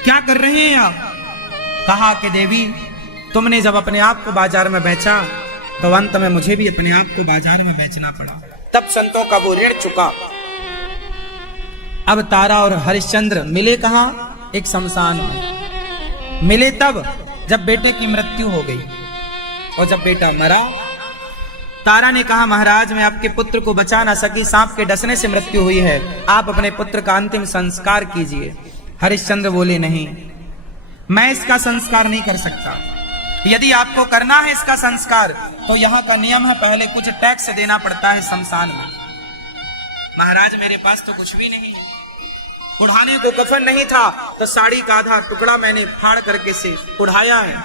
क्या कर रहे हैं आप? कहा कि देवी तुमने जब अपने आप को बाजार में बेचा तो अंत में मुझे भी अपने आप को बाजार में बेचना पड़ा, तब संतों का वो ऋण चुका। अब तारा और हरिश्चंद्र मिले कहां? एक शमशान में मिले, तब जब बेटे की मृत्यु हो गई। और जब बेटा मरा, तारा ने कहा महाराज मैं आपके पुत्र को बचा ना सकी, सांप के डसने से मृत्यु हुई है, आप अपने पुत्र का अंतिम संस्कार कीजिए। हरिश्चंद्र बोले नहीं, मैं इसका संस्कार नहीं कर सकता। यदि आपको करना है इसका संस्कार तो यहाँ का नियम है पहले कुछ टैक्स देना पड़ता है शमशान में। महाराज मेरे पास तो कुछ भी नहीं है, उड़ाने को कफन नहीं था तो साड़ी का आधा टुकड़ा मैंने फाड़ करके से उड़ाया है।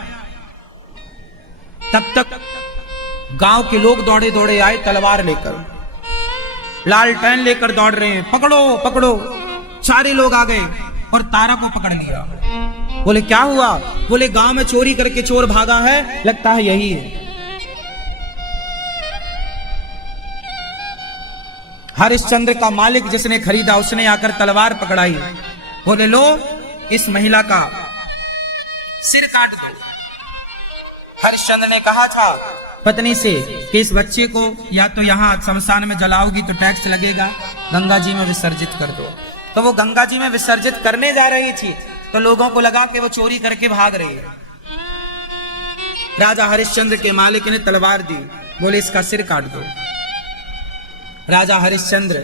तब तक गांव के लोग दौड़े दौड़े आए तलवार लेकर, लालटेन लेकर दौड़ रहे हैं, पकड़ो पकड़ो। सारे लोग आ गए और तारा को पकड़ लिया। बोले क्या हुआ? बोले गांव में चोरी करके चोर भागा है, लगता है यही है। हरिश्चंद्र का मालिक जिसने खरीदा उसने आकर तलवार पकड़ाई। बोले लो इस महिला का सिर काट दो। हरिश्चंद्र ने कहा था पत्नी से कि इस बच्चे को या तो यहाँ शमशान में जलाओगी तो टैक्स लगेगा, गंगा जी में विसर्जित कर दो। तो वो गंगा जी में विसर्जित करने जा रही थी तो लोगों को लगा कि वो चोरी करके भाग रही है। राजा हरिश्चंद्र के मालिक ने तलवार दी, बोले इसका सिर काट दो। राजा हरिश्चंद्र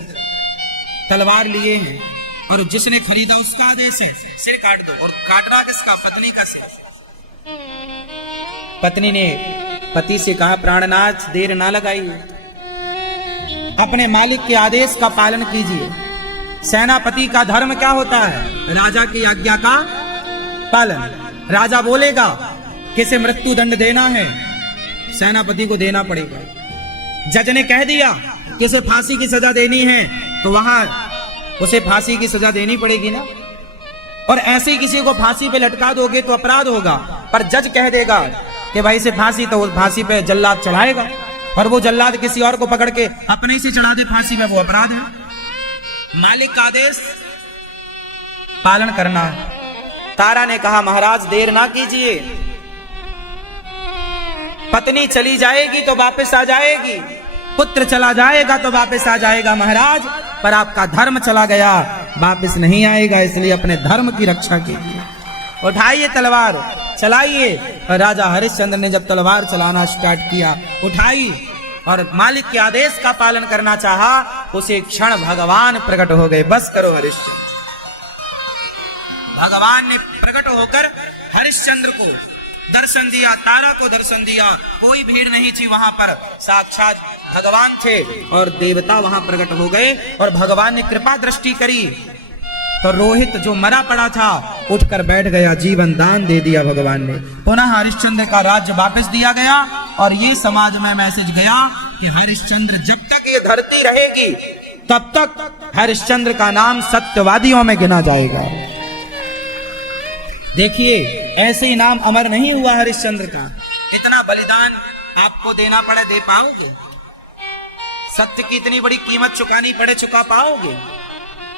तलवार लिए हैं और जिसने खरीदा उसका आदेश है सिर काट दो। और काटना किसका? पत्नी का सिर। पत्नी ने पति से कहा प्राणनाथ देर ना लगाइए, अपने मालिक के आदेश का पालन कीजिए। सेनापति का धर्म क्या होता है? राजा की आज्ञा का पालन। राजा बोलेगा किसे मृत्यु दंड देना है, सेनापति को देना पड़ेगा। जज ने कह दिया किसे फांसी की सजा देनी है तो वहां उसे फांसी की सजा देनी पड़ेगी ना। और ऐसे ही किसी को फांसी पे लटका दोगे तो अपराध होगा, पर जज कह देगा कि भाई से फांसी, तो फांसी पे जल्लाद चढ़ाएगा। और वो जल्लाद किसी और को पकड़ के अपने से चढ़ा दे फांसी में, वो अपराध है। मालिक का आदेश पालन करना है। तारा ने कहा महाराज देर ना कीजिए, पत्नी चली जाएगी तो वापस आ जाएगी, पुत्र चला जाएगा तो वापस आ जाएगा महाराज, पर आपका धर्म चला गया वापस नहीं आएगा, इसलिए अपने धर्म की रक्षा कीजिए। उठाइए तलवार, चलाइए। और राजा हरिश्चंद्र ने जब तलवार चलाना स्टार्ट किया, उठाई और मालिक के आदेश का पालन करना चाहा, उसे क्षण भगवान प्रकट हो गए। बस करो हरिश्चंद्र। भगवान ने प्रकट होकर हरिश्चंद्र को दर्शन दिया, तारा को दर्शन दिया। कोई भीड़ नहीं थी वहां पर, साक्षात भगवान थे और देवता वहां प्रकट हो गए। और भगवान ने कृपा दृष्टि करी तो रोहित जो मरा पड़ा था उठकर बैठ गया, जीवन दान दे दिया भगवान ने। पुनः हरिश्चंद्र का राज्य वापस दिया गया और ये समाज में मैसेज गया कि हरिश्चंद्र जब तक ये धरती रहेगी तब तक हरिश्चंद्र का नाम सत्यवादियों में गिना जाएगा। देखिए ऐसे ही नाम अमर नहीं हुआ हरिश्चंद्र का। इतना बलिदान आपको देना पड़े, दे पाओगे? सत्य की इतनी बड़ी कीमत चुकानी पड़े, चुका पाओगे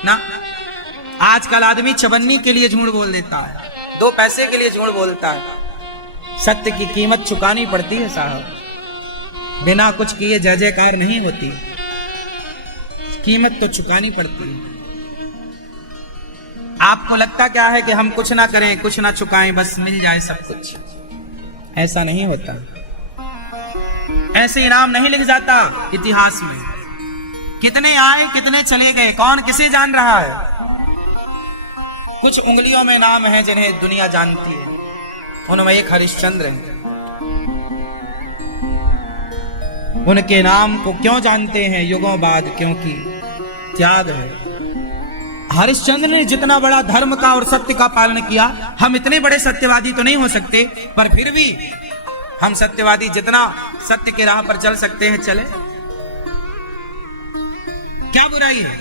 ना? आजकल आदमी चवन्नी के लिए झूठ बोल देता है, 2 पैसे के लिए झूठ बोलता है। सत्य की कीमत चुकानी पड़ती है साहब, बिना कुछ किए जय जयकार नहीं होती, कीमत तो चुकानी पड़ती है। आपको लगता क्या है कि हम कुछ ना करें, कुछ ना चुकाएं, बस मिल जाए सब कुछ? ऐसा नहीं होता। ऐसे इनाम नहीं लिख जाता इतिहास में। कितने आए कितने चले गए, कौन किसे जान रहा है? कुछ उंगलियों में नाम है जिन्हें दुनिया जानती है, उनमें एक हरिश्चंद्र है। उनके नाम को क्यों जानते हैं युगों बाद? क्योंकि त्याग है। हरिश्चंद्र ने जितना बड़ा धर्म का और सत्य का पालन किया, हम इतने बड़े सत्यवादी तो नहीं हो सकते, पर फिर भी हम सत्यवादी जितना सत्य के राह पर चल सकते हैं चले। क्या बुराई है?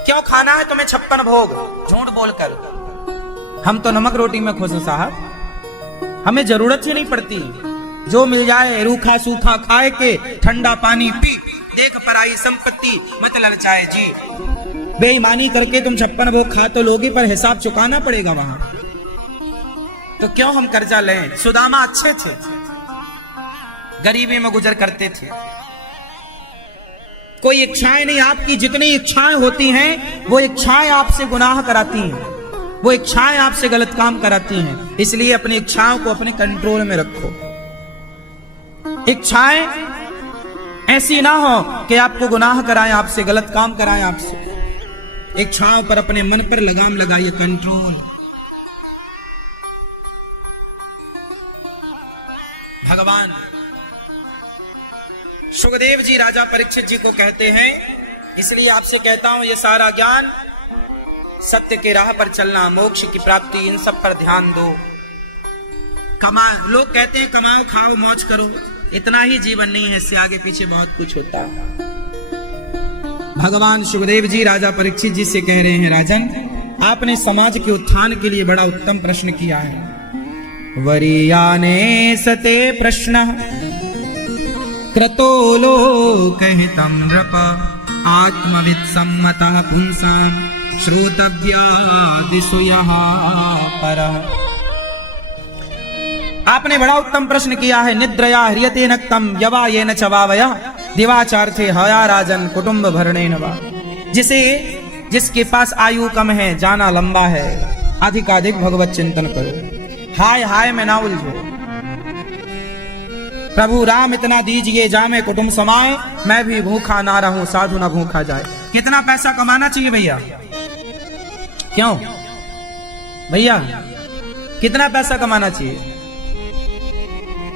क्यों खाना है तुम्हें 56 भोग झूठ बोलकर? हम तो नमक रोटी में खुश हैं साहब, हमें जरूरत ही नहीं पड़ती। जो मिल जाए रूखा सूखा खाए के, ठंडा पानी पी, देख पराई संपत्ति मत ललचाए जी। बेईमानी करके तुम 56 भोग खा तो लोगे, पर हिसाब चुकाना पड़ेगा वहां। तो क्यों हम कर्जा लें? सुदामा अच्छे थे, गरीबी में गुजर करते थे। कोई इच्छाएं नहीं, आपकी जितनी इच्छाएं होती हैं वो इच्छाएं आपसे गुनाह कराती हैं, वो इच्छाएं आपसे गलत काम कराती हैं। इसलिए अपनी इच्छाओं को अपने कंट्रोल में रखो। इच्छाएं ऐसी ना हो कि आपको गुनाह कराएं, आपसे गलत काम कराएं आपसे। इच्छाओं पर, अपने मन पर लगाम लगाइए, कंट्रोल। भगवान सुखदेव जी राजा परीक्षित जी को कहते हैं, इसलिए आपसे कहता हूं ये सारा ज्ञान, सत्य के राह पर चलना, मोक्ष की प्राप्ति, इन सब पर ध्यान दो। लोग कहते हैं कमाओ खाओ मौज करो, इतना ही जीवन नहीं है, इससे आगे पीछे बहुत कुछ होता है। भगवान सुखदेव जी राजा परीक्षित जी से कह रहे हैं, राजन आपने समाज के उत्थान के लिए बड़ा उत्तम प्रश्न किया है। वरीयाने सते प्रश्न क्रतो लोकहितं नृप आत्मवित् सम्मतः पुंसां श्रोतव्यादिषु यः परः। आपने बड़ा उत्तम प्रश्न किया है। निद्रया ह्रियते नक्तम यवा येन च वावयः दिवाचार्थे हया राजन कुटुंब भरणेन वा। जिसके पास आयु कम है, जाना लंबा है, अधिकाधिक भगवत चिंतन करो, हाय हाय में ना उलझो। प्रभु राम इतना दीजिए जामे कुटुंब समाए, मैं भी भूखा ना रहूं साधु ना भूखा जाए। कितना पैसा कमाना चाहिए भैया? क्यों भैया कितना पैसा कमाना चाहिए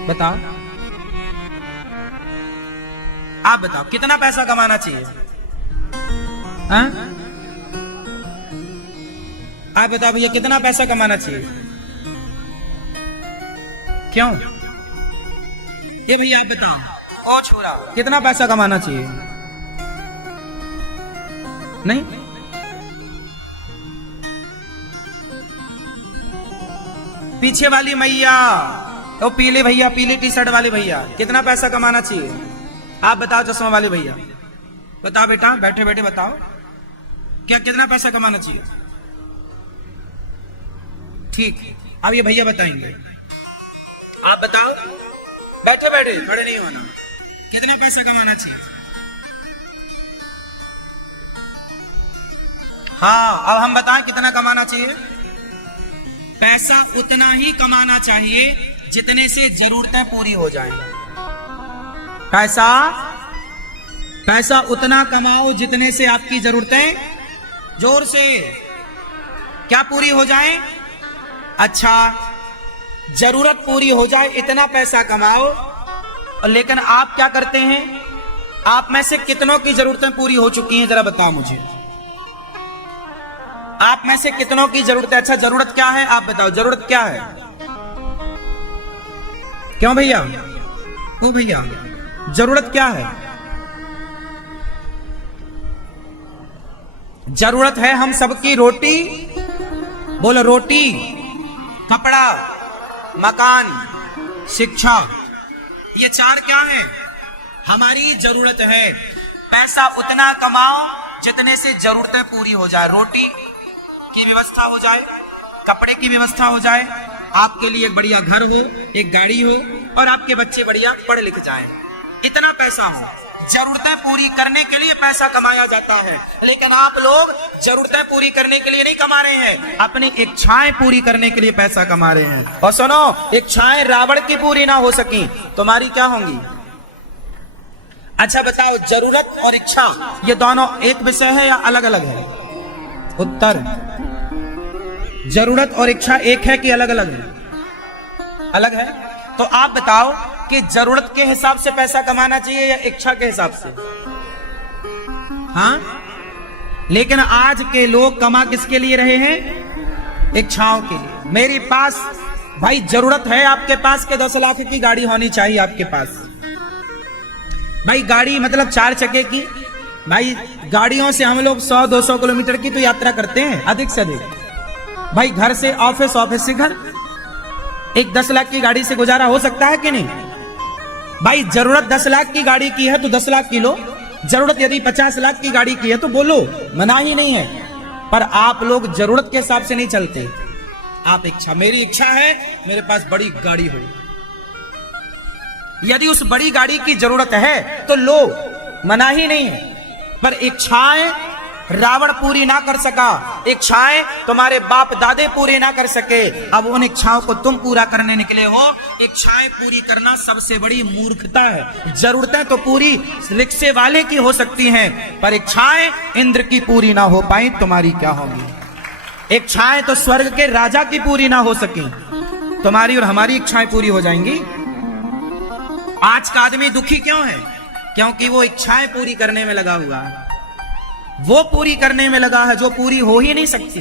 बताओ? आप बताओ कितना पैसा कमाना चाहिए? हाँ? आप बताओ भैया कितना पैसा कमाना चाहिए? क्यों ये भैया आप बताओ। ओ छोरा कितना पैसा कमाना चाहिए? नहीं पीछे वाली मैया, ओ पीले भैया, पीली टी शर्ट वाली भैया, कितना पैसा कमाना चाहिए? आप बताओ। चश्मा वाली भैया बताओ, बेटा बैठे बैठे बताओ, क्या कितना पैसा कमाना चाहिए? ठीक, अब ये भैया बताएंगे। आप बताओ, बैठे बैठे, खड़े नहीं होना। कितना पैसा कमाना चाहिए? हाँ, अब हम बताएं कितना कमाना चाहिए। पैसा उतना ही कमाना चाहिए जितने से जरूरतें पूरी हो जाएं। पैसा उतना कमाओ जितने से आपकी जरूरतें, जोर से, क्या पूरी हो जाएं? अच्छा, जरूरत पूरी हो जाए इतना पैसा कमाओ। और लेकिन आप क्या करते हैं? आप में से कितनों की जरूरतें पूरी हो चुकी हैं, जरा बताओ मुझे। आप में से कितनों की जरूरत है? अच्छा, जरूरत क्या है आप बताओ, जरूरत क्या है? क्यों भैया? ओ भैया जरूरत क्या है? जरूरत है हम सबकी रोटी, बोलो रोटी, कपड़ा, मकान, शिक्षा, ये चार क्या है? हमारी जरूरत है। पैसा उतना कमाओ जितने से जरूरतें पूरी हो जाए, रोटी की व्यवस्था हो जाए, कपड़े की व्यवस्था हो जाए, आपके लिए एक बढ़िया घर हो, एक गाड़ी हो, और आपके बच्चे बढ़िया पढ़ लिख जाएं। इतना पैसा हो। जरूरतें पूरी करने के लिए पैसा कमाया जाता है, लेकिन आप लोग जरूरतें पूरी करने के लिए नहीं कमा रहे हैं, अपनी इच्छाएं पूरी करने के लिए पैसा कमा रहे हैं। और सुनो, इच्छाएं रावण की पूरी ना हो सकी, तुम्हारी क्या होंगी? अच्छा बताओ, जरूरत और इच्छा ये दोनों एक विषय है या अलग अलग है? उत्तर, जरूरत और इच्छा एक है कि अलग अलग है? अलग है। तो आप बताओ कि जरूरत के हिसाब से पैसा कमाना चाहिए या इच्छा के हिसाब से? हाँ, लेकिन आज के लोग कमा किसके लिए रहे हैं? इच्छाओं के लिए। मेरे पास भाई जरूरत है आपके पास के 10 लाख की गाड़ी होनी चाहिए आपके पास। भाई गाड़ी मतलब 4 चक्के की। भाई गाड़ियों से हम लोग 100-200 किलोमीटर की तो यात्रा करते हैं अधिक से अधिक। भाई घर से ऑफिस, ऑफिस से घर, एक 10 लाख की गाड़ी से गुजारा हो सकता है कि नहीं? भाई जरूरत 10 लाख की गाड़ी की है तो 10 लाख की लो, जरूरत यदि 50 लाख की गाड़ी की है तो बोलो, मना ही नहीं है। पर आप लोग जरूरत के हिसाब से नहीं चलते, आप इच्छा, मेरी इच्छा है मेरे पास बड़ी गाड़ी हो, यदि उस बड़ी गाड़ी की जरूरत है तो लो, मना ही नहीं है। पर इच्छाएं रावण पूरी ना कर सका, इच्छाएं तुम्हारे बाप दादे पूरे ना कर सके, अब उन इच्छाओं को तुम पूरा करने निकले हो। इच्छाएं पूरी करना सबसे बड़ी मूर्खता है। जरूरतें तो पूरी रिक्शे वाले की हो सकती हैं, पर इच्छाएं इंद्र की पूरी ना हो पाई, तुम्हारी क्या होंगी। इच्छाएं तो स्वर्ग के राजा की पूरी ना हो सकी, तुम्हारी और हमारी इच्छाएं पूरी हो जाएंगी। आज का आदमी दुखी क्यों है? क्योंकि वो इच्छाएं पूरी करने में लगा हुआ है, वो पूरी करने में लगा है जो पूरी हो ही नहीं सकती।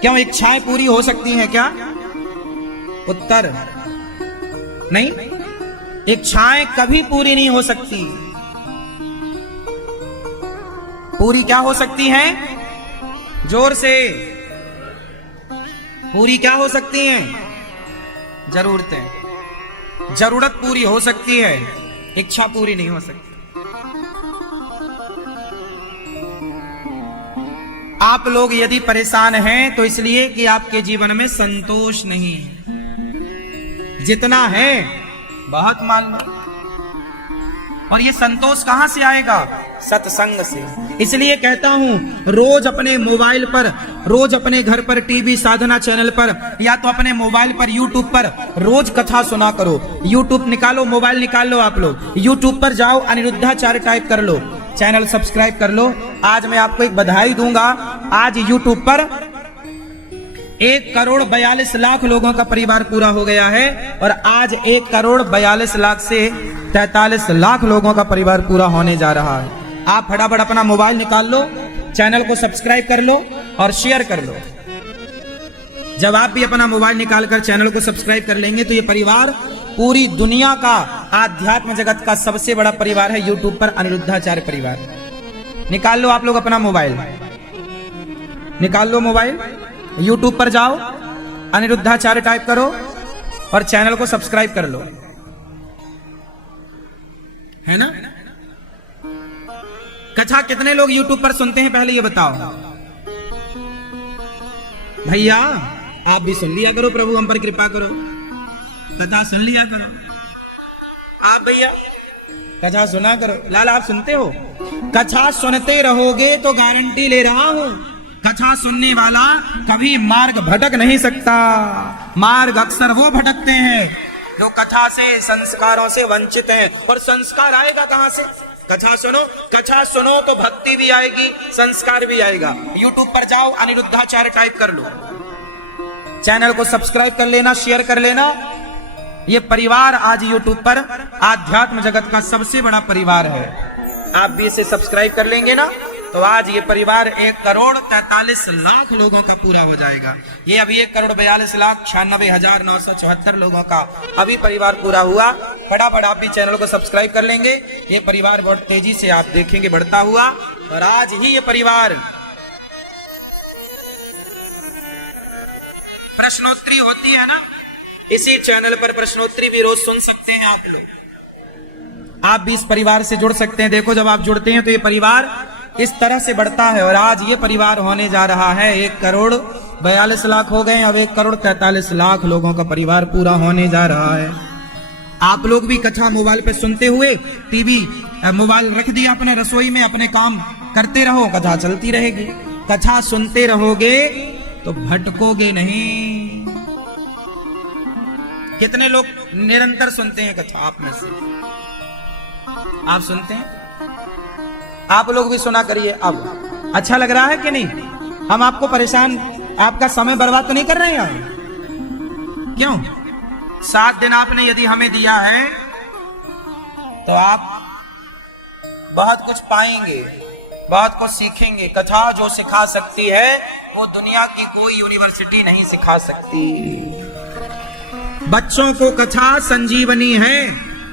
क्यों इच्छाएं पूरी हो सकती हैं क्या? उत्तर नहीं, इच्छाएं कभी पूरी नहीं हो सकती। पूरी क्या हो सकती हैं? जोर से, पूरी क्या हो सकती हैं? जरूरतें। जरूरत पूरी हो सकती है, इच्छा पूरी नहीं हो सकती। आप लोग यदि परेशान हैं तो इसलिए कि आपके जीवन में संतोष नहीं है। जितना है बहुत मान लो, और ये संतोष कहां से आएगा? सत्संग से। इसलिए कहता हूं रोज अपने मोबाइल पर, रोज अपने घर पर टीवी साधना चैनल पर, या तो अपने मोबाइल पर यूट्यूब पर रोज कथा सुना करो। यूट्यूब निकालो, मोबाइल निकाल लो, आप लोग यूट्यूब पर जाओ, अनिरुद्धाचार्य टाइप कर लो, चैनल सब्सक्राइब कर लो। आज मैं आपको एक बधाई दूंगा, आज यूट्यूब पर 1,42,00,000 लोगों का परिवार पूरा हो गया है, और आज 1,42,00,000 से 43 लाख लोगों का परिवार पूरा होने जा रहा है। आप फटाफट अपना मोबाइल निकाल लो, चैनल को सब्सक्राइब कर लो और शेयर कर लो। जब आप भी अपना मोबाइल निकालकर चैनल को सब्सक्राइब कर लेंगे तो ये परिवार पूरी दुनिया का आध्यात्म जगत का सबसे बड़ा परिवार है यूट्यूब पर, अनिरुद्धाचार्य परिवार। निकाल लो आप लोग अपना मोबाइल, निकाल लो मोबाइल, यूट्यूब पर जाओ, अनिरुद्धाचार्य टाइप करो और चैनल को सब्सक्राइब कर लो, है ना? कथा कितने लोग यूट्यूब पर सुनते हैं पहले ये बताओ भैया। आप भी सुन लिया करो, प्रभु हम पर कृपा करो, कथा सुन लिया करो। आप भैया कथा सुना करो। लाला आप सुनते हो? कथा सुनते रहोगे तो गारंटी ले रहा हूं, कथा सुनने वाला कभी मार्ग भटक नहीं सकता। मार्ग अक्सर वो भटकते हैं जो कथा से, संस्कारों से वंचित हैं। और संस्कार आएगा कहां से? कथा सुनो, कथा सुनो तो भक्ति भी आएगी, संस्कार भी आएगा। यूट्यूब पर जाओ, अनिरुद्धाचार्य टाइप कर लो, चैनल को सब्सक्राइब कर लेना, शेयर कर लेना। ये परिवार आज यूट्यूब पर आध्यात्म जगत का सबसे बड़ा परिवार है। आप भी इसे सब्सक्राइब कर लेंगे ना तो आज ये परिवार 1,43,00,000 लोगों का पूरा हो जाएगा। ये अभी 1,42,96,974 लोगों का अभी परिवार पूरा हुआ। फटाफट आप भी चैनल को सब्सक्राइब कर लेंगे। ये परिवार बहुत तेजी से आप देखेंगे बढ़ता हुआ, और आज ही ये परिवार प्रश्नोत्तरी होती है ना, इसी चैनल पर प्रश्नोत्तरी भी रोज सुन सकते हैं आप लोग। आप भी इस परिवार से जुड़ सकते हैं। देखो जब आप जुड़ते हैं तो ये परिवार इस तरह से बढ़ता है, और आज ये परिवार होने जा रहा है 1,42,00,000 हो गए, अब 1,43,00,000 लोगों का परिवार पूरा होने जा रहा है। आप लोग भी कथा मोबाइल पे सुनते हुए टीवी मोबाइल रख दिया अपने रसोई में, अपने काम करते रहो, कथा चलती रहेगी। कथा सुनते रहोगे तो भटकोगे नहीं। कितने लोग निरंतर सुनते हैं कथा आप में से? आप सुनते हैं? आप लोग भी सुना करिए। अब अच्छा लग रहा है कि नहीं? हम आपको परेशान, आपका समय बर्बाद तो नहीं कर रहे हैं? क्यों? 7 दिन आपने यदि हमें दिया है तो आप बहुत कुछ पाएंगे, बहुत कुछ सीखेंगे। कथा जो सिखा सकती है वो दुनिया की कोई यूनिवर्सिटी नहीं सिखा सकती। बच्चों को कथा संजीवनी है,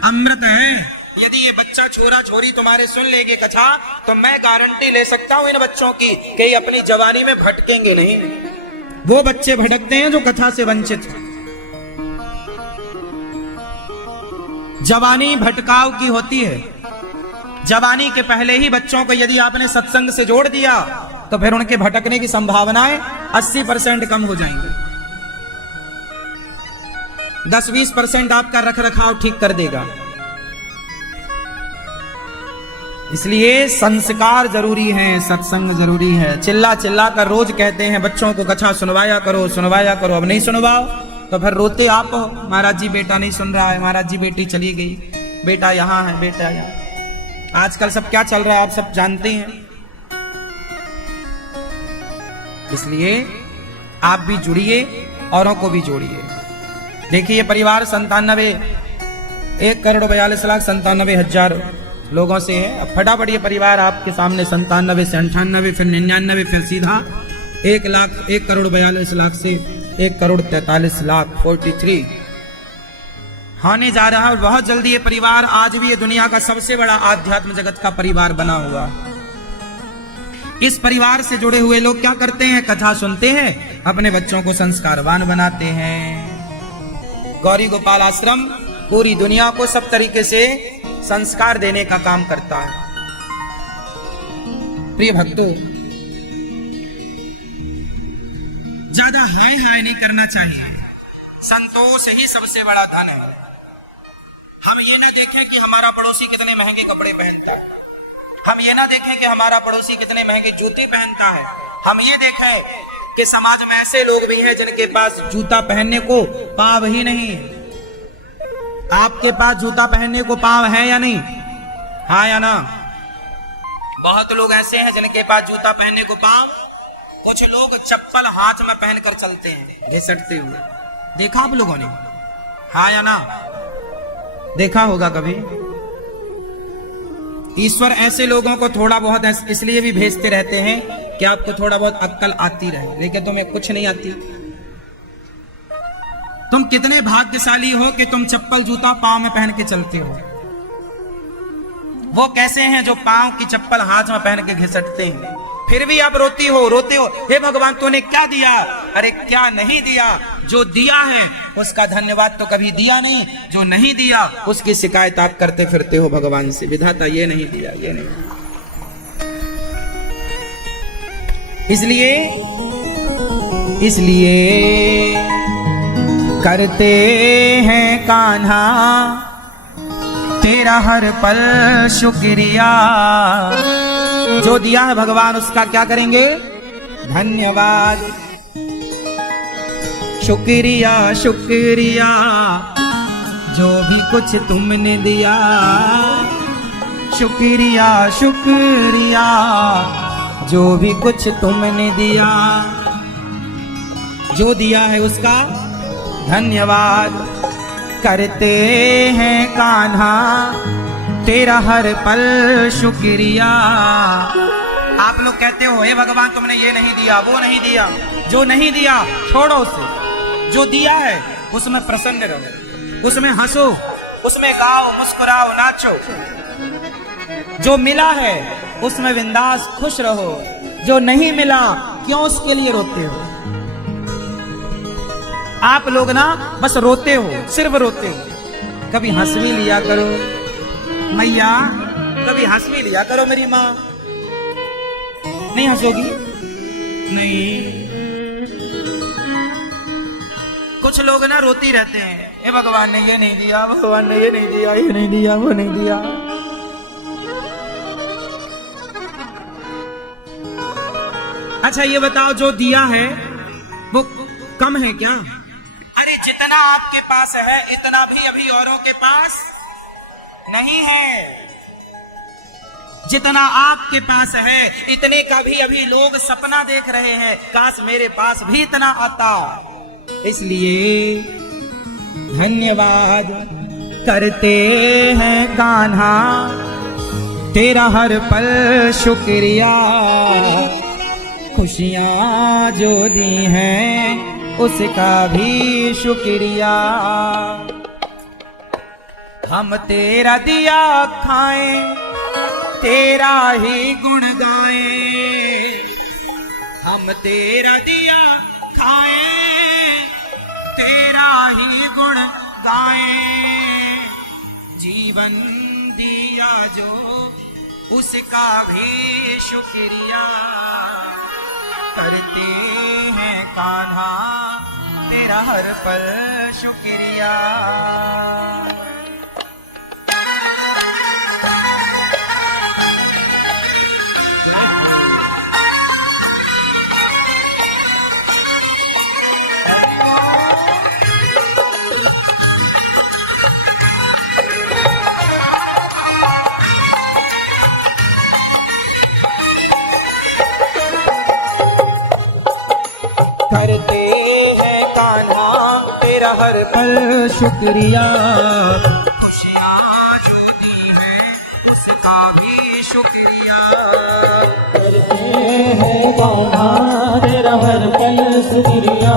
अमृत है। यदि ये बच्चा छोरा छोरी तुम्हारे सुन लेंगे कथा तो मैं गारंटी ले सकता हूं इन बच्चों की कि ये अपनी जवानी में भटकेंगे नहीं। वो बच्चे भटकते हैं जो कथा से वंचित हैं। जवानी भटकाव की होती है। जवानी के पहले ही बच्चों को यदि आपने सत्संग से जोड़ दिया तो फिर उनके भटकने की संभावनाएं 80% कम हो जाएंगी। 10-20% आपका रख रखाव ठीक कर देगा। इसलिए संस्कार जरूरी है, सत्संग जरूरी है। चिल्ला चिल्ला कर रोज कहते हैं बच्चों को कथा सुनवाया करो, सुनवाया करो, अब नहीं सुनवाओ तो फिर रोते आप हो, महाराज जी बेटा नहीं सुन रहा है, महाराज जी बेटी चली गई, बेटा यहाँ है, बेटा यहाँ। आजकल सब क्या चल रहा है आप सब जानते हैं। इसलिए आप भी जुड़िए, औरों को भी जोड़िए। देखिए परिवार 1,42,97,97,000 लोगों से है। अब फटाफट ये परिवार आपके सामने 97 से 98 फिर 99 फिर सीधा 1,42,00,000 से 1,43,00,000 43 होने जा रहा है। और बहुत जल्दी ये परिवार आज भी ये दुनिया का सबसे बड़ा आध्यात्म जगत का परिवार बना हुआ। इस परिवार से जुड़े हुए लोग क्या करते हैं? कथा सुनते हैं, अपने बच्चों को संस्कारवान बनाते हैं। गौरी गोपाल आश्रम पूरी दुनिया को सब तरीके से संस्कार देने का काम करता है। प्रिय भक्तों, ज्यादा हाय हाय नहीं करना चाहिए। संतोष ही सबसे बड़ा धन है। हम ये ना देखें कि हमारा पड़ोसी कितने महंगे कपड़े पहनता है, हम ये ना देखें कि हमारा पड़ोसी कितने महंगे जूते पहनता है, हम ये देखें कि समाज में ऐसे लोग भी हैं जिनके पास जूता पहनने को पाँव ही नहीं है। आपके पास जूता पहनने को पाँव है या नहीं? हाँ या ना? बहुत लोग ऐसे हैं जिनके पास जूता पहनने को पाँव, कुछ लोग चप्पल हाथ में पहनकर चलते हैं घिसटते हुए। देखा आप लोगों ने? हाँ या ना? देखा होगा कभी। ईश्वर ऐसे लोगों को थोड़ा बहुत इसलिए भी भेजते रहते हैं कि आपको थोड़ा बहुत अक्ल आती रहे, लेकिन तुम्हें कुछ नहीं आती। तुम कितने भाग्यशाली हो कि तुम चप्पल जूता पांव में पहन के चलते हो। वो कैसे हैं जो पांव की चप्पल हाथ में पहन के घिसटते हैं, फिर भी आप रोते हो, हे भगवान तूने क्या दिया? अरे क्या नहीं दिया? जो दिया है उसका धन्यवाद तो कभी दिया नहीं, जो नहीं दिया उसकी शिकायत आप करते फिरते हो भगवान से, विधाता ये नहीं दिया, ये नहीं। इसलिए करते हैं कान्हा तेरा हर पल शुक्रिया। जो दिया है भगवान उसका क्या करेंगे? धन्यवाद। शुक्रिया शुक्रिया जो भी कुछ तुमने दिया, शुक्रिया शुक्रिया जो भी कुछ तुमने दिया। जो दिया है उसका धन्यवाद करते हैं कान्हा तेरा हर पल शुक्रिया। आप लोग कहते हो हे भगवान तुमने ये नहीं दिया, वो नहीं दिया। जो नहीं दिया छोड़ो उसे, जो दिया है उसमें प्रसन्न रहो, उसमें हंसो, उसमें गाओ, मुस्कुराओ, नाचो। जो मिला है उसमें बिंदास खुश रहो, जो नहीं मिला क्यों उसके लिए रोते हो? आप लोग ना बस रोते हो, सिर्फ रोते हो। कभी हंस भी लिया करो मैया, कभी हंस भी लिया करो मेरी माँ। नहीं हंसोगी? नहीं। कुछ लोग ना रोती रहते हैं, हे भगवान ने ये नहीं दिया, भगवान ने ये नहीं दिया, ये नहीं दिया, वो नहीं दिया। अच्छा ये बताओ जो दिया है वो कम है क्या? अरे जितना आपके पास है इतना भी अभी औरों के पास नहीं है। जितना आपके पास है इतने का भी अभी लोग सपना देख रहे हैं, काश मेरे पास भी इतना आता। इसलिए धन्यवाद करते हैं कान्हा तेरा हर पल शुक्रिया। खुशियाँ जो दी हैं उसका भी शुक्रिया। हम तेरा दिया खाएं, तेरा ही गुण गाएं। हम तेरा दिया खाएं, तेरा ही गुण गाएं। जीवन दिया जो उसका भी शुक्रिया। करते हैं कान्हा तेरा हर पल शुक्रिया। करते हैं कान्हा तेरा हर पल शुक्रिया। खुशियाँ जो दी है उसका भी शुक्रिया। करते हैं कान्हा तेरा हर पल शुक्रिया।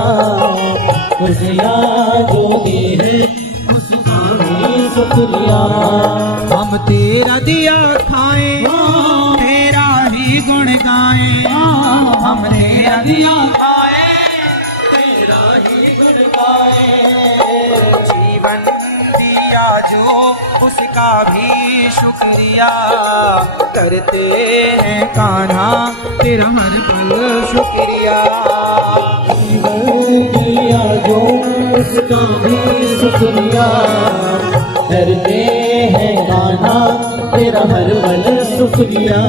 खुशियाँ जो दी है उसका भी शुक्रिया। हम तेरा दिया खाएं तेरा ही गुण गाएं। हम तेरा दिया खाएं तेरा ही गुण गाएं। जीवन दिया जो उसका भी शुक्रिया। करते हैं कान्हा तेरा हर पल शुक्रिया। जीवन दिया जो उसका भी शुक्रिया। करते हैं कान्हा तेरा हर पल शुक्रिया।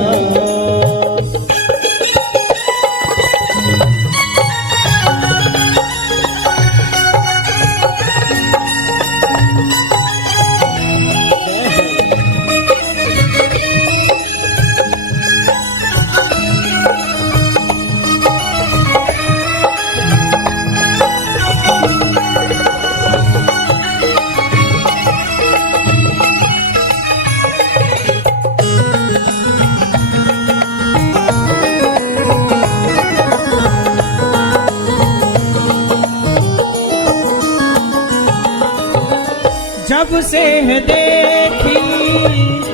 जब से है देखी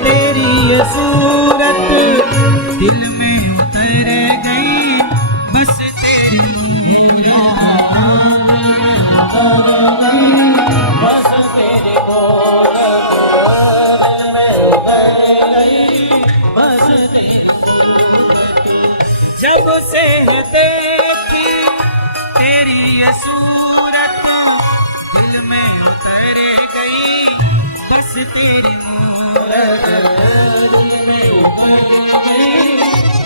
तेरी ये सूरत दिल में उतर गई बस तेरी बस तेरे मूरत दिल में उतर गई। बस तेरी सूरत जब से है देखी तेरी ये सूरत दिल में उतर गई बस तेरी मूरत दिल में उतर गई।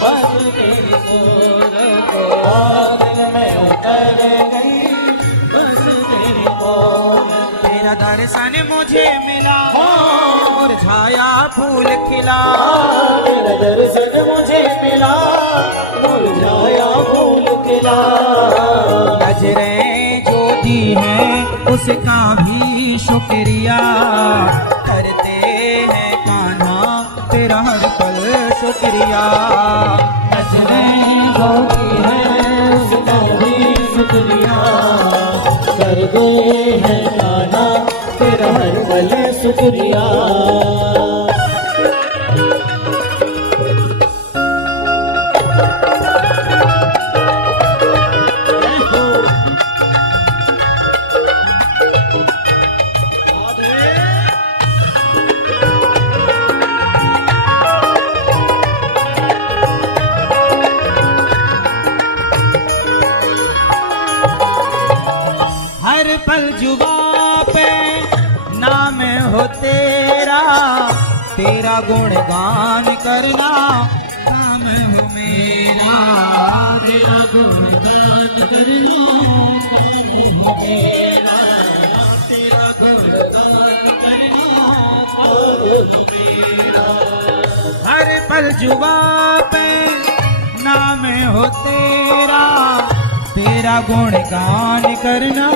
बस तेरी सूरत दिल में उतर गई। बस तेरी मूरत तेरा दर्शन मुझे मिला और छाया फूल खिला। तेरा दर्शन मुझे मिला मुरझाया फूल खिला। नजरें जो दी हैं उसका भी शुक्रिया। करते हैं कान्हा तेरा हर पल शुक्रिया। नजरें जो दी है उसका भी शुक्रिया। करते हैं कान्हा तेरा हर पल शुक्रिया। हर पल जुबां पे नाम हो तेरा तेरा गुणगान करना काम हो मेरा। तेरा गुणगान करना काम हो मेरा। तेरा गुणगान करना काम हो मेरा। हर पल जुबां पे नाम हो तेरा तेरा गुणगान करना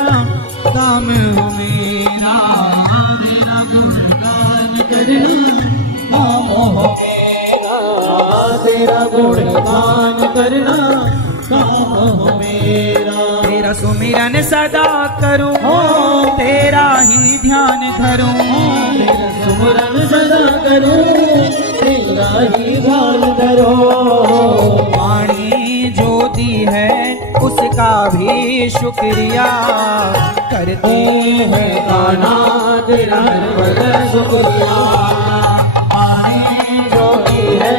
काम हो मेरा। तेरा गुणगान करना काम हो मेरा। तेरा गुणगान करना काम हो मेरा। तेरा सुमिरन सदा करूं तेरा ही ध्यान धरूं। तेरा सुमिरन सदा करूं तेरा ही ध्यान धरूं। वाणी जो दी है उसका भी शुक्रिया। करते हैं कान्हा तेरा हर पल शुक्रिया। जो भी है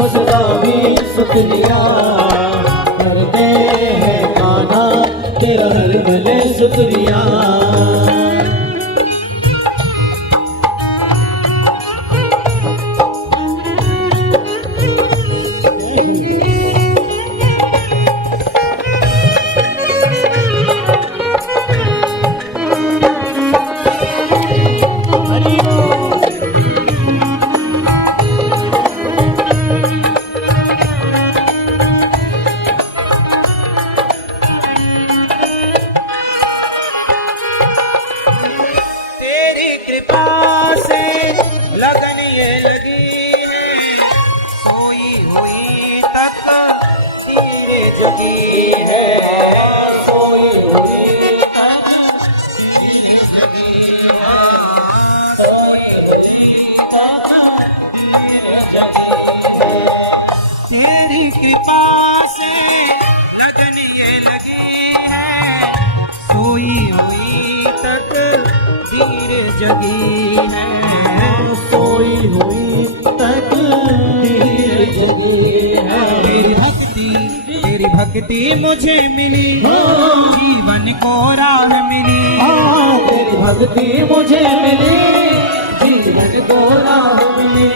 उसका भी शुक्रिया। करते शुक्रिया। तेरी कृपा से लगन ये लगी है, सोई हुई तक तेरे जगी है, सोई हुई तक तेरे जगी है, सोई हुई तक तेरे जगी है। तेरी कृपा से लगन ये लगी है, सोई हुई तक धीरे जगी है, सोई हुई तक धीरे जगी है। तेरी भक्ति मुझे मिली, जीवन को राह मिली, तेरी भक्ति मुझे मिली, जीवन को राह मिली।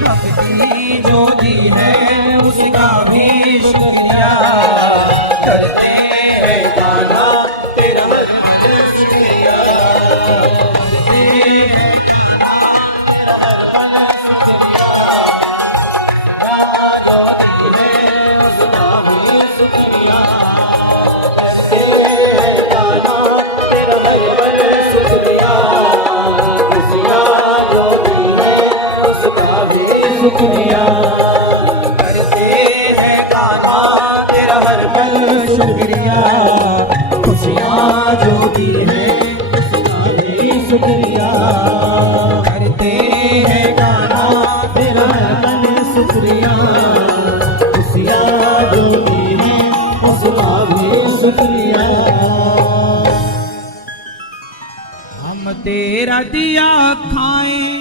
भक्ति जो दी है उसका भी शुक्रिया करते हैं कान्हा तेरा हर शुक्रिया करते हैं तेरा हर शुक्रिया। जो दी है उसका भी शुक्रिया करते हैं कान्हा तेरा हर शुक्रिया। खुशियाँ जो दी है उसका भी शुक्रिया करते हैं कान्हा तेरा हर पल शुक्रिया। खुशियाँ जो दी है उसका भी शुक्रिया करते हैं कान्हा तेरा मन शुक्रिया। खुशियाँ जो दी है उसका भी शुक्रिया। हम तेरा दिया खाएं,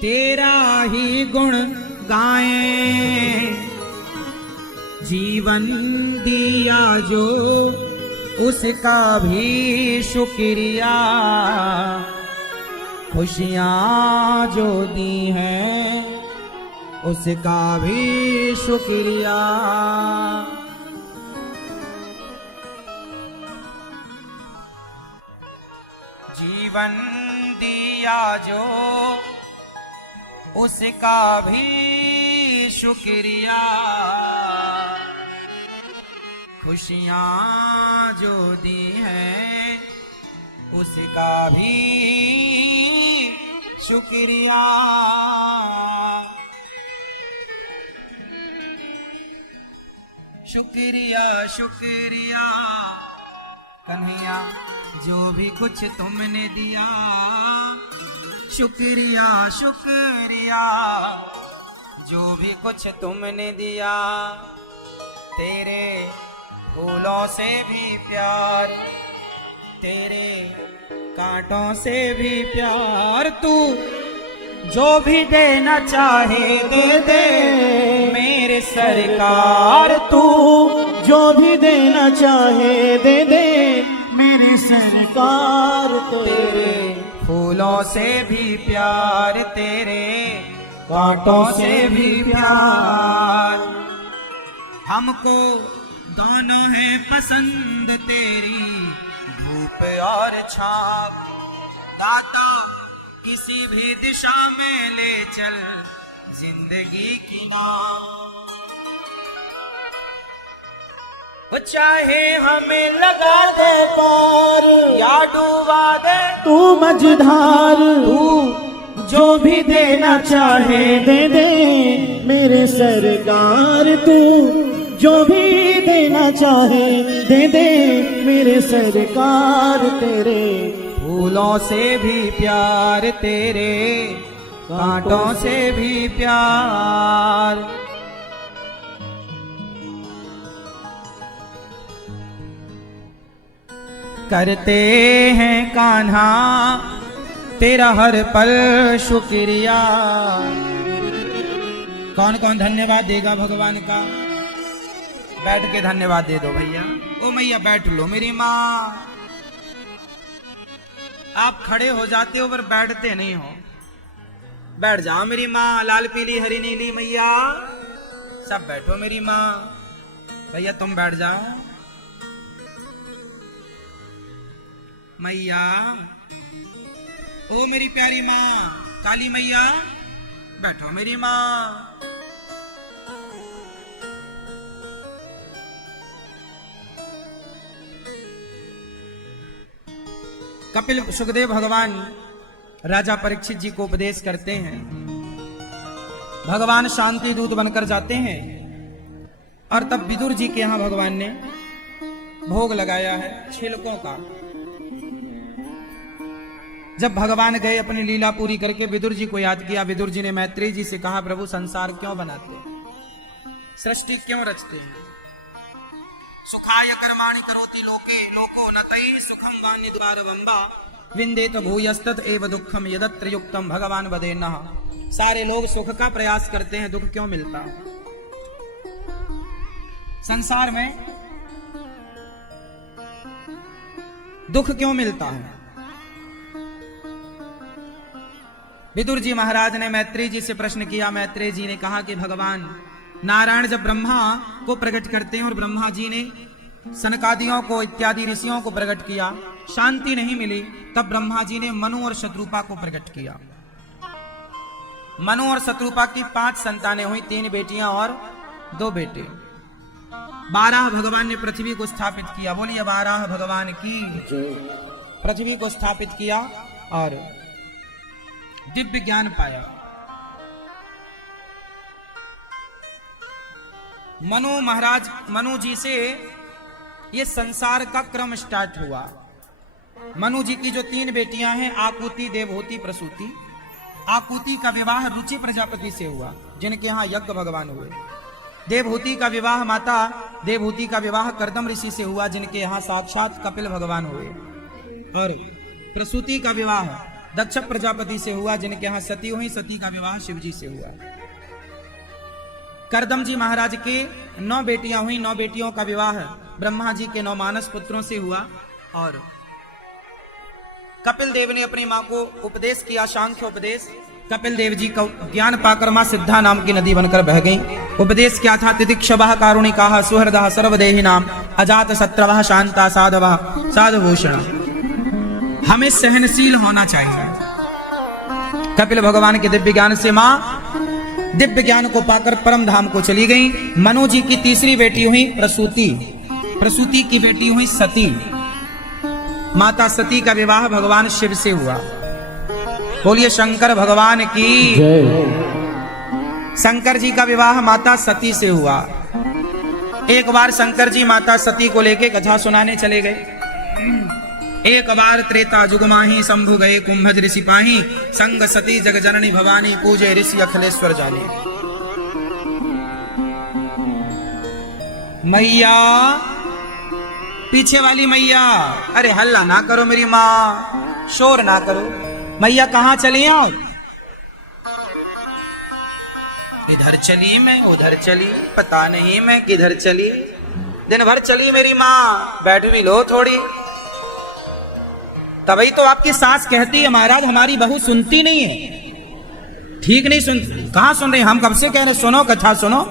तेरा ही गुण गाएं, जीवन दिया जो उसका भी शुक्रिया। खुशियाँ जो दी हैं उसका भी शुक्रिया। जीवन दिया जो उसका भी शुक्रिया। खुशियाँ जो दी हैं उसका भी शुक्रिया। शुक्रिया शुक्रिया कन्हैया जो भी कुछ तुमने दिया। शुक्रिया शुक्रिया जो भी कुछ तुमने दिया। तेरे फूलों से भी प्यार, तेरे कांटों से भी प्यार। तू जो भी देना चाहे दे दे मेरे सरकार। तू जो भी देना चाहे दे दे मेरी सरकार। तेरे फूलों से भी प्यार, तेरे कांटों से भी प्यार। हमको दोनों है पसंद तेरी धूप और छाँव। दाता किसी भी दिशा में ले चल जिंदगी की नाव। वो चाहे हमें लगा दे पार या डूबा दे तू मझधार। तू जो भी देना चाहे दे दे मेरे सरकार। तू जो भी देना चाहे दे दे मेरे सरकार। तेरे फूलों से भी प्यार, तेरे कांटों से भी प्यार। करते हैं कान्हा तेरा हर पल शुक्रिया। कौन कौन धन्यवाद देगा भगवान का? बैठ के धन्यवाद दे दो भैया। ओ मैया बैठ लो मेरी माँ। आप खड़े हो जाते हो पर बैठते नहीं हो। बैठ जाओ मेरी माँ। लाल पीली हरी नीली मैया सब बैठो मेरी माँ। भैया तुम बैठ जाओ। मैया ओ मेरी प्यारी माँ काली मैया बैठो मेरी माँ। कपिल सुखदेव भगवान राजा परीक्षित जी को उपदेश करते हैं। भगवान शांति दूत बनकर जाते हैं और तब विदुर जी के यहां भगवान ने भोग लगाया है छिलकों का। जब भगवान गए अपनी लीला पूरी करके विदुर जी को याद किया। विदुर जी ने मैत्रेय जी से कहा प्रभु संसार क्यों बनाते हैं, सृष्टि क्यों रचते हैं। सुखाय कर्माणि करोति लोके लोको न तै सुखम वान्यद्वारवंबा विंदेत भूयस्तत एव दुःखम यदत्र युक्तम भगवान वदेनः। सारे लोग सुख का प्रयास करते हैं, दुख क्यों मिलता संसार में, दुख क्यों मिलता है। विदुर जी महाराज ने मैत्रेय जी से प्रश्न किया। मैत्रेय जी ने कहा कि भगवान नारायण जब ब्रह्मा को प्रकट करते हैं और ब्रह्मा जी ने सनकादियों को इत्यादि ऋषियों को प्रकट किया, शांति नहीं मिली, तब ब्रह्मा जी ने मनु और शत्रुपा को प्रकट किया। मनु और शत्रुपा की 5 संतानें हुई, 3 बेटियां और 2 बेटे। 12 भगवान ने पृथ्वी को स्थापित किया। बोलिए 12 भगवान की। पृथ्वी को स्थापित किया और दिव्य ज्ञान पाया। मनु जी से ये संसार का क्रम स्टार्ट हुआ। मनु जी की जो 3 बेटियां हैं आकुति देवहूति प्रसूति। आकुति का विवाह रुचि प्रजापति से हुआ जिनके यहाँ यज्ञ भगवान हुए। देवहूति का विवाह माता देवहूति का विवाह कर्दम ऋषि से हुआ जिनके यहाँ साक्षात कपिल भगवान हुए। और प्रसूति का विवाह दक्ष प्रजापति से हुआ जिनके यहाँ सती हुई। सती का विवाह शिव जी से हुआ। कर्दम जी महाराज के 9 बेटियां हुई। 9 बेटियों का विवाह ब्रह्मा जी के 9 मानस पुत्रों से हुआ। और कपिल देव ने अपनी मां को उपदेश किया, सांख्य उपदेश। कपिल देव जी का ज्ञान पाकर मां सिद्धा नाम की नदी बनकर बह गई। उपदेश क्या था? तितिक्षवः कारुणिकाः सुहृदः सर्वदेहिनां अजात शत्रवः शांता साधवः साधुभूषण। हमें सहनशील होना चाहिए। कपिल भगवान के दिव्य ज्ञान से मां दिव्य ज्ञान को पाकर परम धाम को चली गई। मनु जी की तीसरी बेटी हुई प्रसूति। प्रसूति की बेटी हुई सती। माता सती का विवाह भगवान शिव से हुआ। बोलिए शंकर भगवान की। शंकर जी का विवाह माता सती से हुआ। एक बार शंकर जी माता सती को लेके कथा सुनाने चले गए। एक बार त्रेता जुग माही शंभु गए कुंभज ऋषि पाही संग सती जग जननी भवानी पूजे ऋषि अखिलेश्वर जानी। मैया पीछे वाली मैया, अरे हल्ला ना करो मेरी माँ, शोर ना करो। मैया कहाँ चली हो? इधर चली मैं उधर चली, पता नहीं मैं किधर चली। दिन भर चली मेरी माँ, बैठ भी लो थोड़ी। तभी तो आपकी सास कहती है महाराज हमारी बहू सुनती नहीं है, ठीक नहीं सुनती। कहाँ सुन रही? हम कब से कह रहे सुनो कथा सुनो,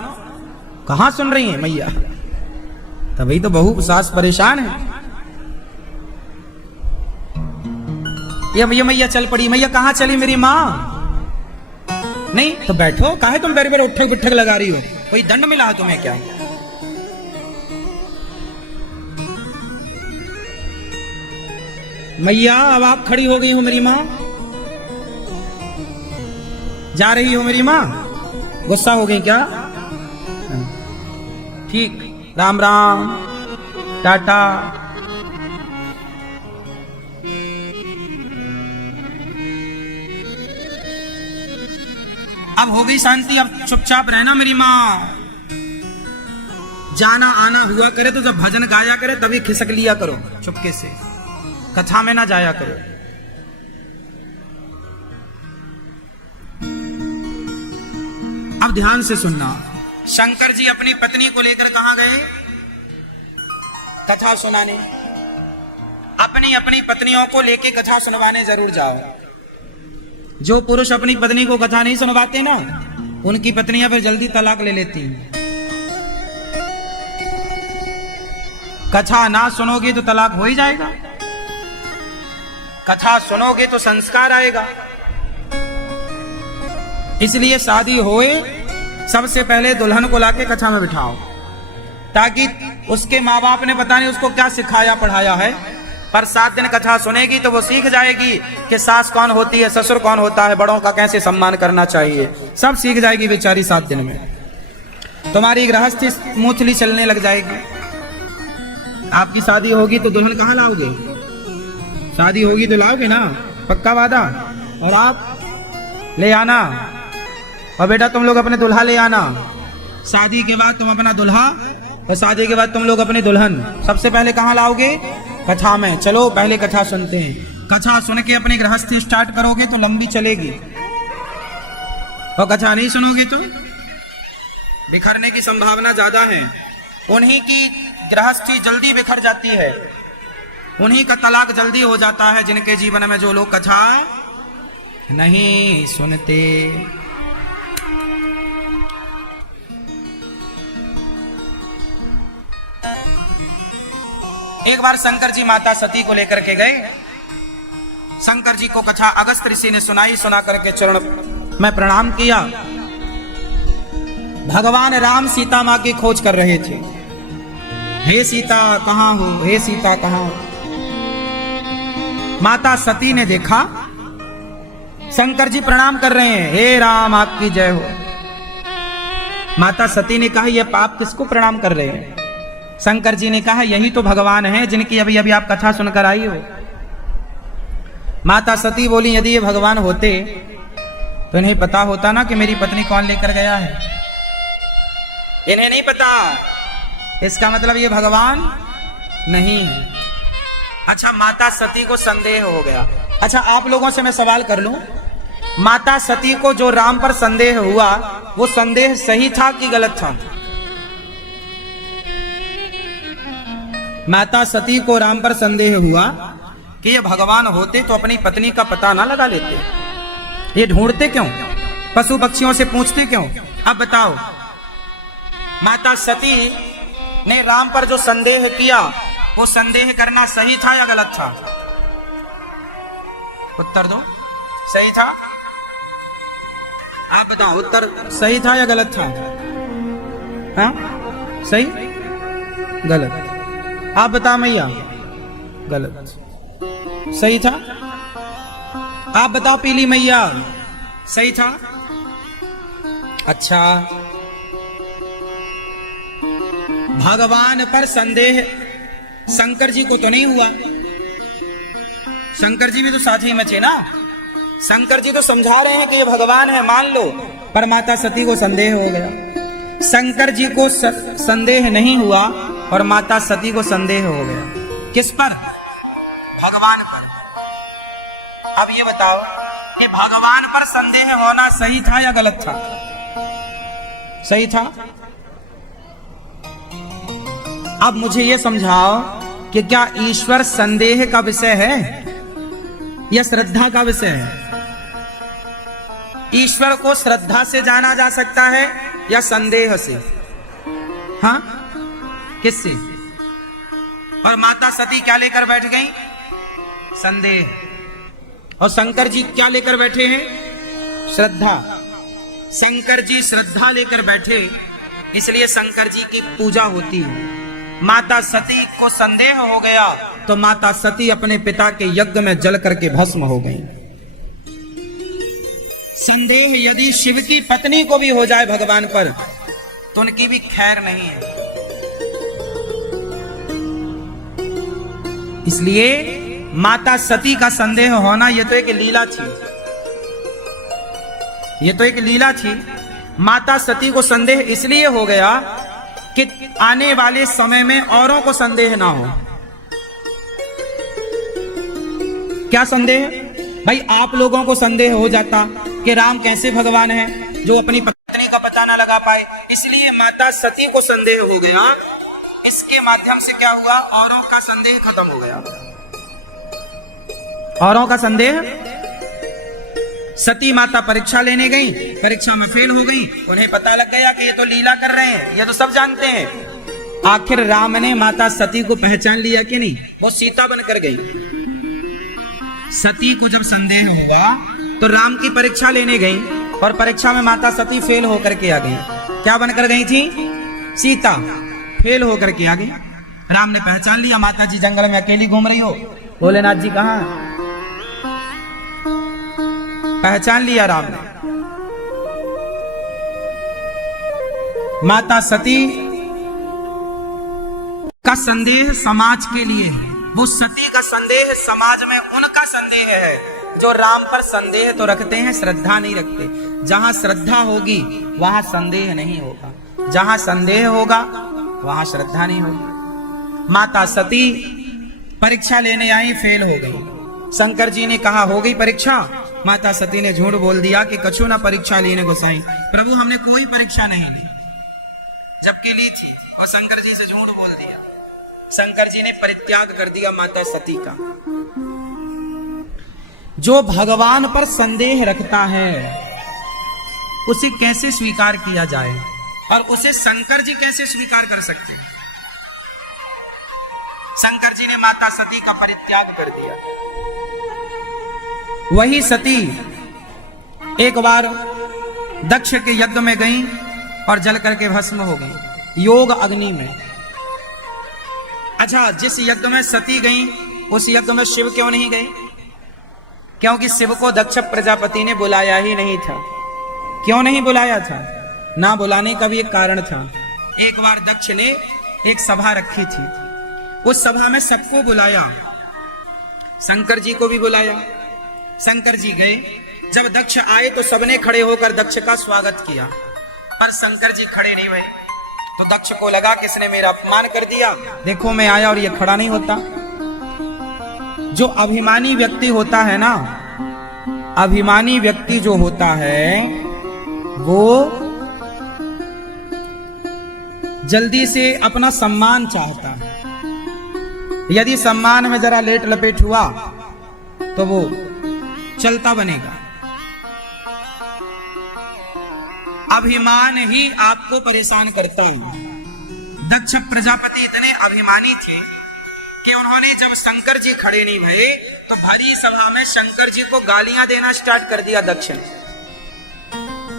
कहाँ सुन रही है मैया? तभी तो बहू सास परेशान है। ये मैया चल पड़ी। मैया कहाँ चली मेरी माँ? नहीं तो बैठो, काहे तुम बेर बेर उठक बिठक लगा रही हो? कोई दंड मिला है तुम्हें क्या? मैया अब आप खड़ी हो गई हो मेरी माँ, जा रही हो मेरी माँ, गुस्सा हो गई क्या? ठीक, राम राम टाटा। अब हो गई शांति, अब चुपचाप रहना मेरी माँ। जाना आना हुआ करे तो जब भजन गाया करे तभी खिसक लिया करो चुपके से, कथा में ना जाया करो। अब ध्यान से सुनना। शंकर जी अपनी पत्नी को लेकर कहां गए? कथा सुनाने, अपनी अपनी पत्नियों को लेके कथा सुनवाने जरूर जाओ। जो पुरुष अपनी पत्नी को कथा नहीं सुनवाते ना, उनकी पत्नियां फिर जल्दी तलाक ले लेती हैं। कथा ना सुनोगे तो तलाक हो ही जाएगा, कथा सुनोगे तो संस्कार आएगा। इसलिए शादी होए सबसे पहले दुल्हन को लाके कथा में बिठाओ, ताकि उसके माँ बाप ने पता नहीं उसको क्या सिखाया पढ़ाया है, पर 7 दिन कथा सुनेगी तो वो सीख जाएगी कि सास कौन होती है, ससुर कौन होता है, बड़ों का कैसे सम्मान करना चाहिए, सब सीख जाएगी बेचारी 7 दिन में। तुम्हारी गृहस्थी स्मूथली चलने लग जाएगी। आपकी शादी होगी तो दुल्हन कहाँ लाओगे? शादी होगी तो लाओगे ना, पक्का वादा। और आप ले आना, और बेटा तुम लोग अपने दुल्हा ले आना। शादी के बाद तुम अपना दुल्हा और शादी के बाद तुम लोग अपनी दुल्हन। सबसे पहले कहाँ लाओगे? कथा में। चलो पहले कथा सुनते हैं। कथा सुन के अपनी गृहस्थी स्टार्ट करोगे तो लंबी चलेगी, और कथा नहीं सुनोगे तो बिखरने की संभावना ज्यादा है। उन्हीं की गृहस्थी जल्दी बिखर जाती है, उन्हीं का तलाक जल्दी हो जाता है, जिनके जीवन में जो लोग कथा नहीं सुनते। एक बार शंकर जी माता सती को लेकर के गए। शंकर जी को कथा अगस्त ऋषि ने सुनाई, सुना करके चरण में प्रणाम किया। भगवान राम सीता मां की खोज कर रहे थे। हे सीता कहां हो, हे सीता कहां हो। माता सती ने देखा शंकर जी प्रणाम कर रहे हैं, हे राम आपकी जय हो। माता सती ने कहा यह पाप किसको प्रणाम कर रहे हैं? शंकर जी ने कहा यही तो भगवान है जिनकी अभी अभी आप कथा सुनकर आई हो। माता सती बोली यदि ये भगवान होते तो इन्हें पता होता ना कि मेरी पत्नी कौन लेकर गया है। इन्हें नहीं पता, इसका मतलब ये भगवान नहीं है। अच्छा, माता सती को संदेह हो गया। अच्छा, आप लोगों से मैं सवाल कर लूं, माता सती को जो राम पर संदेह हुआ वो संदेह सही था कि गलत था? माता सती को राम पर संदेह हुआ कि ये भगवान होते तो अपनी पत्नी का पता ना लगा लेते, ये ढूंढते क्यों, पशु पक्षियों से पूछते क्यों? अब बताओ, माता सती ने राम पर जो संदेह किया वो संदेह करना सही था या गलत था? उत्तर दो। सही था? आप बताओ, उत्तर सही था या गलत था? हाँ, सही गलत? आप बता मैया। गलत। सही था? आप बताओ पीली मैया। सही था? अच्छा, भगवान पर संदेह शंकर जी को तो नहीं हुआ। शंकर जी भी तो साथी में थे ना। शंकर जी तो समझा रहे हैं कि ये भगवान है, मान लो, पर माता सती को संदेह हो गया। शंकर जी को संदेह नहीं हुआ और माता सती को संदेह हो गया। किस पर? भगवान पर। अब ये बताओ कि भगवान पर संदेह होना सही था या गलत था? सही था। अब मुझे ये समझाओ कि क्या ईश्वर संदेह का विषय है या श्रद्धा का विषय है? ईश्वर को श्रद्धा से जाना जा सकता है या संदेह से? हाँ, किससे? और माता सती क्या लेकर बैठ गई? संदेह। और शंकर जी क्या लेकर बैठे हैं? श्रद्धा। शंकर जी श्रद्धा लेकर बैठे, इसलिए शंकर जी की पूजा होती है। माता सती को संदेह हो गया तो माता सती अपने पिता के यज्ञ में जल करके भस्म हो गई। संदेह यदि शिव की पत्नी को भी हो जाए भगवान पर तो उनकी भी खैर नहीं है। इसलिए माता सती का संदेह होना यह तो एक लीला थी, यह तो एक लीला थी। माता सती को संदेह इसलिए हो गया कि आने वाले समय में औरों को संदेह ना हो। क्या संदेह? भाई आप लोगों को संदेह हो जाता कि राम कैसे भगवान है जो अपनी पत्नी का पता ना लगा पाए। इसलिए माता सती को संदेह हो गया इसके माध्यम से क्या हुआ, औरों का संदेह खत्म हो गया। औरों का संदेह। सती माता परीक्षा लेने गई, परीक्षा में फेल हो गई, उन्हें पता लग गया कि ये तो लीला कर रहे हैं, ये तो सब जानते हैं। आखिर राम ने माता सती को पहचान लिया कि नहीं, वो सीता बनकर गई। सती को जब संदेह हुआ तो राम की परीक्षा लेने गई और परीक्षा में माता सती फेल होकर के आ गई। क्या बनकर गई थी? सीता। फेल होकर के आ गई। राम ने पहचान लिया, माता जी जंगल में अकेली घूम रही हो, भोलेनाथ जी कहाँ हैं? पहचान लिया राम ने। माता सती का संदेह समाज के लिए है, वो सती का संदेह समाज में उनका संदेह है जो राम पर संदेह तो रखते हैं, श्रद्धा नहीं रखते। जहां श्रद्धा होगी वहां संदेह नहीं होगा, जहां संदेह होगा वहां श्रद्धा नहीं होगी। माता सती परीक्षा लेने आई, फेल हो गई। शंकर जी ने कहा हो गई परीक्षा। माता सती ने झूठ बोल दिया कि कछु ना परीक्षा लेने गोसाई, प्रभु हमने कोई परीक्षा नहीं ली, जबकि ली थी, और शंकर जी से झूठ बोल दिया। शंकर जी ने परित्याग कर दिया माता सती का। जो भगवान पर संदेह रखता है उसे कैसे स्वीकार किया जाए, और उसे शंकर जी कैसे स्वीकार कर सकते हैं? शंकर जी ने माता सती का परित्याग कर दिया। वही सती एक बार दक्ष के यज्ञ में गई और जल करके भस्म हो गई, योग अग्नि में। अच्छा, जिस यज्ञ में सती गई उस यज्ञ में शिव क्यों नहीं गए? क्योंकि शिव को दक्ष प्रजापति ने बुलाया ही नहीं था। क्यों नहीं बुलाया था? ना बुलाने का भी एक कारण था। एक बार दक्ष ने एक सभा रखी थी, उस सभा में सबको बुलाया, शंकर जी को भी बुलाया। शंकर जी गए, जब दक्ष आए तो सबने खड़े होकर दक्ष का स्वागत किया, पर शंकर जी खड़े नहीं हुए। तो दक्ष को लगा कि इसने मेरा अपमान कर दिया, देखो मैं आया और ये खड़ा नहीं होता। जो अभिमानी व्यक्ति होता है ना, अभिमानी व्यक्ति जो होता है वो जल्दी से अपना सम्मान चाहता है। यदि सम्मान में जरा लेट लपेट हुआ तो वो चलता बनेगा। अभिमान ही आपको परेशान करता है। दक्ष प्रजापति इतने अभिमानी थे कि उन्होंने जब शंकर जी खड़े नहीं हुए तो भरी सभा में शंकर जी को गालियां देना स्टार्ट कर दिया दक्ष ने।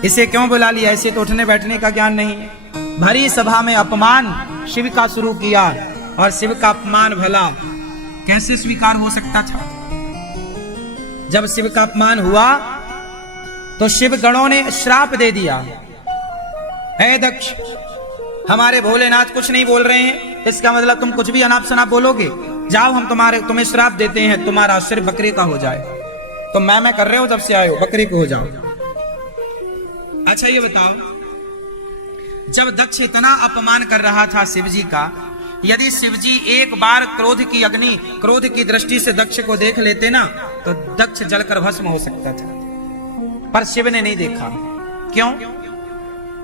इसे क्यों बुला लिया? इसे तो उठने बैठने का ज्ञान नहीं है। भरी सभा में अपमान शिव का शुरू किया, और शिव का अपमान भला कैसे स्वीकार हो सकता था? जब शिव का अपमान हुआ तो शिव गणों ने श्राप दे दिया, हे दक्ष हमारे भोलेनाथ कुछ नहीं बोल रहे हैं, इसका मतलब तुम कुछ भी अनाप शनाप बोलोगे, जाओ हम तुम्हें श्राप देते हैं, तुम्हारा सिर बकरे का हो जाए। तो मैं कर रहे हो, जब से आए हो बकरे को हो जाओ। अच्छा ये बताओ, जब दक्ष इतना अपमान कर रहा था शिव जी का, यदि शिव जी एक बार क्रोध की अग्नि, क्रोध की दृष्टि से दक्ष को देख लेते ना तो दक्ष जलकर भस्म हो सकता था, पर शिव ने नहीं देखा।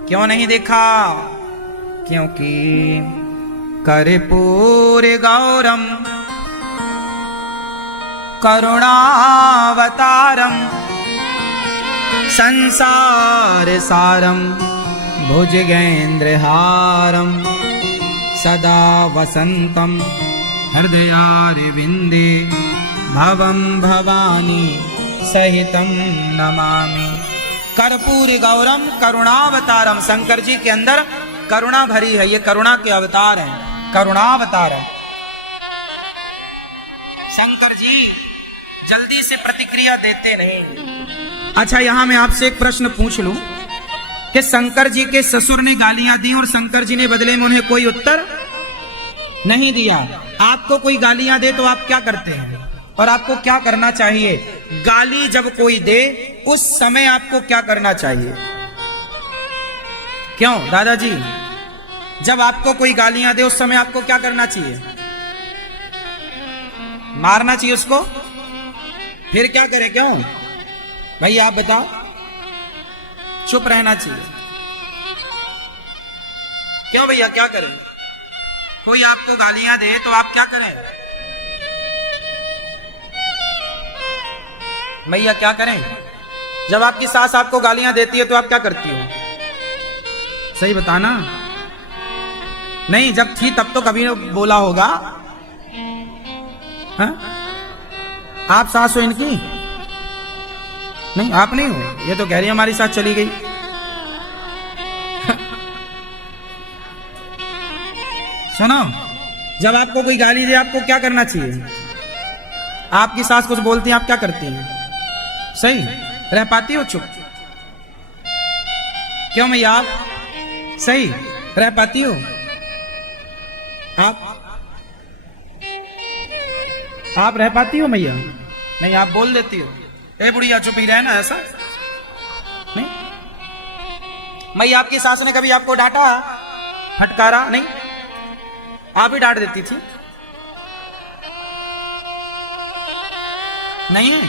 क्यों नहीं देखा? क्योंकि कर्पूर गौरम करुणावतारम संसार सारम भुजगेन्द्रहारम सदा वसंतम हृदयारविंदे भवम भवानी सहितम नमामि। कर्पूर गौरम करुणावतारम, शंकर जी के अंदर करुणा भरी है, ये करुणा के अवतार हैं, करुणावतार है। शंकर जी जल्दी से प्रतिक्रिया देते नहीं। अच्छा यहां मैं आपसे एक प्रश्न पूछ लूं कि शंकर जी के ससुर ने गालियां दी और शंकर जी ने बदले में उन्हें कोई उत्तर नहीं दिया। आपको कोई गालियां दे तो आप क्या करते हैं और आपको क्या करना चाहिए? गाली जब कोई दे उस समय आपको क्या करना चाहिए? क्यों दादाजी, जब आपको कोई गालियां दे उस समय आपको क्या करना चाहिए? मारना चाहिए उसको? फिर क्या करें? क्यों भाई आप बताओ? चुप रहना चाहिए। क्यों भैया क्या करें? कोई आपको गालियां दे तो आप क्या करें? भैया क्या करें? जब आपकी सास आपको गालियां देती है तो आप क्या करती हो? सही बताना। नहीं, जब थी तब तो कभी बोला होगा। हा? आप सास हो इनकी? नहीं, आप नहीं हो। ये तो कह रही है हमारी सास चली गई। सुनो, जब आपको कोई गाली दे आपको क्या करना चाहिए? आपकी सास कुछ बोलती है, आप क्या करती हैं? सही रह पाती हो चुप? क्यों मैया? आप सही रह पाती हो? आप रह पाती हो मैया? नहीं, आप बोल देती हो, ए बुढ़िया चुप ही रहना, ऐसा नहीं। मैया आपकी सास ने कभी आपको डांटा, फटकारा? नहीं, आप ही डांट देती थी। नहीं,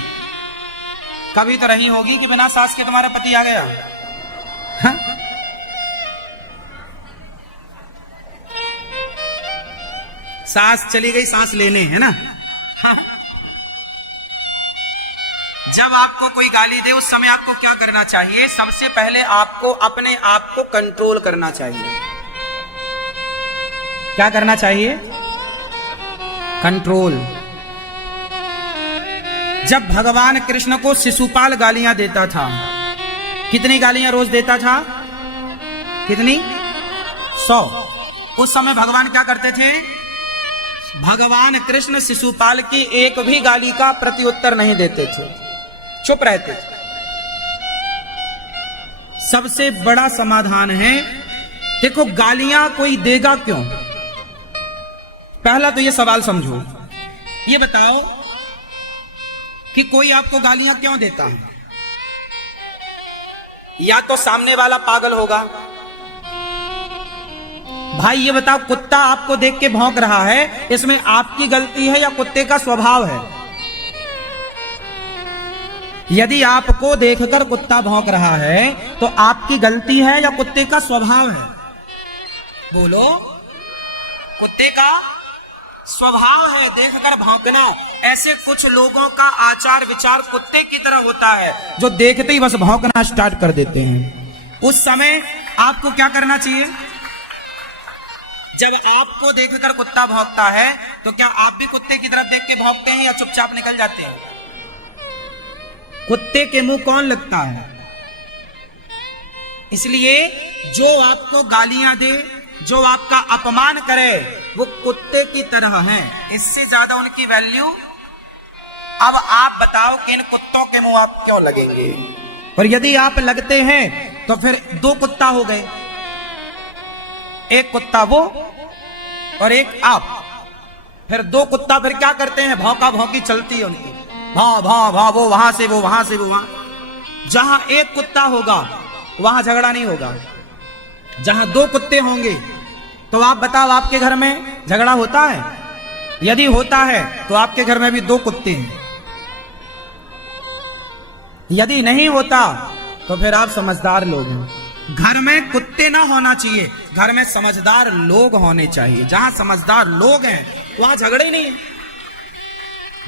कभी तो रही होगी कि बिना सास के तुम्हारा पति आ गया। हा? सास चली गई सांस लेने, है ना? हाँ। जब आपको कोई गाली दे उस समय आपको क्या करना चाहिए? सबसे पहले आपको अपने आप को कंट्रोल करना चाहिए। क्या करना चाहिए? कंट्रोल। जब भगवान कृष्ण को शिशुपाल गालियां देता था, कितनी गालियां रोज देता था? कितनी? 100। उस समय भगवान क्या करते थे? भगवान कृष्ण शिशुपाल की एक भी गाली का प्रत्युत्तर नहीं देते थे, चुप रहते थे। सबसे बड़ा समाधान है, देखो गालियां कोई देगा क्यों? पहला तो ये सवाल समझो, ये बताओ कि कोई आपको गालियां क्यों देता है? या तो सामने वाला पागल होगा। भाई ये बताओ, कुत्ता आपको देख के भौंक रहा है, इसमें आपकी गलती है या कुत्ते का स्वभाव है? यदि आपको देखकर कुत्ता भौंक रहा है तो आपकी गलती है या कुत्ते का स्वभाव है? बोलो। कुत्ते का स्वभाव है देखकर भौंकना। ऐसे कुछ लोगों का आचार विचार कुत्ते की तरह होता है, जो देखते ही बस भौंकना स्टार्ट कर देते हैं। उस समय आपको क्या करना चाहिए? जब आपको देखकर कुत्ता भौंकता है तो क्या आप भी कुत्ते की तरफ देख के भौंकते हैं या चुपचाप निकल जाते हैं? कुत्ते के मुंह कौन लगता है? इसलिए जो आपको गालियां दे, जो आपका अपमान करे, वो कुत्ते की तरह हैं। इससे ज्यादा उनकी वैल्यू। अब आप बताओ कि इन कुत्तों के मुंह आप क्यों लगेंगे? और यदि आप लगते हैं तो फिर 2 कुत्ता हो गए, एक कुत्ता वो और एक आप। फिर 2 कुत्ता फिर क्या करते हैं? भौंका भौंकी चलती है उनकी, भां भां भां, वो वहां से वो वहां से वो वहां। जहां एक कुत्ता होगा वहां झगड़ा नहीं होगा। जहां 2 कुत्ते होंगे तो आप बताओ, आपके घर में झगड़ा होता है? यदि होता है तो आपके घर में भी 2 कुत्ते हैं। यदि नहीं होता तो फिर आप समझदार लोग हैं। घर में कुत्ते ना होना चाहिए, घर में समझदार लोग होने चाहिए। जहां समझदार लोग हैं वहां झगड़े ही नहीं है।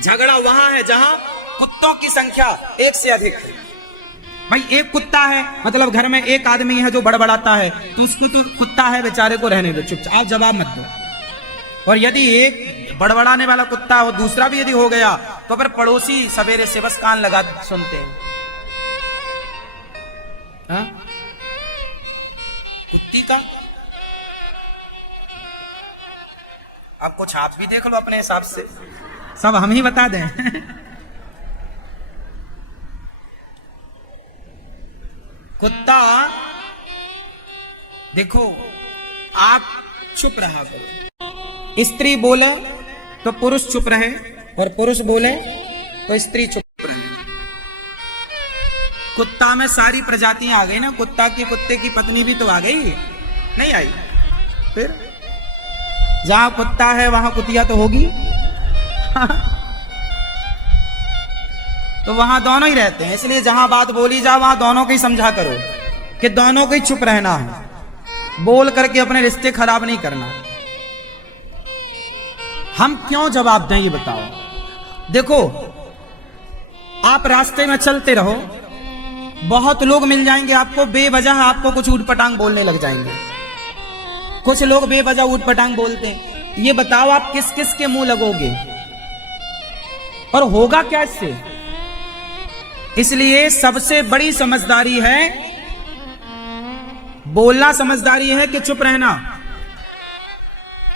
झगड़ा वहां है जहां कुत्तों की संख्या 1 से अधिक है। भाई एक कुत्ता है, मतलब घर में एक आदमी है जो बड़बड़ाता है, तो उसको तो कुत्ता है बेचारे को रहने दो, चुपचाप जवाब मत दो। और यदि एक बड़बड़ाने वाला कुत्ता और दूसरा भी यदि हो गया तो फिर पड़ोसी सवेरे से बस कान लगा सुनते हैं। हाँ? कुत्ती का अब कुछ आप भी देख लो अपने हिसाब से, सब हम ही बता दें। कुत्ता देखो, आप चुप रहा करो। स्त्री बोले तो पुरुष चुप रहे और पुरुष बोले तो स्त्री चुप रहे। कुत्ता में सारी प्रजातियां आ गई ना, कुत्ते की पत्नी भी तो आ गई, नहीं आई? फिर जहां कुत्ता है वहां कुतिया तो होगी। तो वहां दोनों ही रहते हैं, इसलिए जहां बात बोली जा वहां दोनों को ही समझा करो कि दोनों को ही चुप रहना है, बोल करके अपने रिश्ते खराब नहीं करना। हम क्यों जवाब दें ये बताओ। देखो, आप रास्ते में चलते रहो, बहुत लोग मिल जाएंगे आपको, बेवजह आपको कुछ ऊटपटांग बोलने लग जाएंगे। कुछ लोग बेवजह ऊटपटांग बोलते हैं। ये बताओ आप किस किस के मुंह लगोगे और होगा क्या इससे। इसलिए सबसे बड़ी समझदारी है बोलना, समझदारी है कि चुप रहना।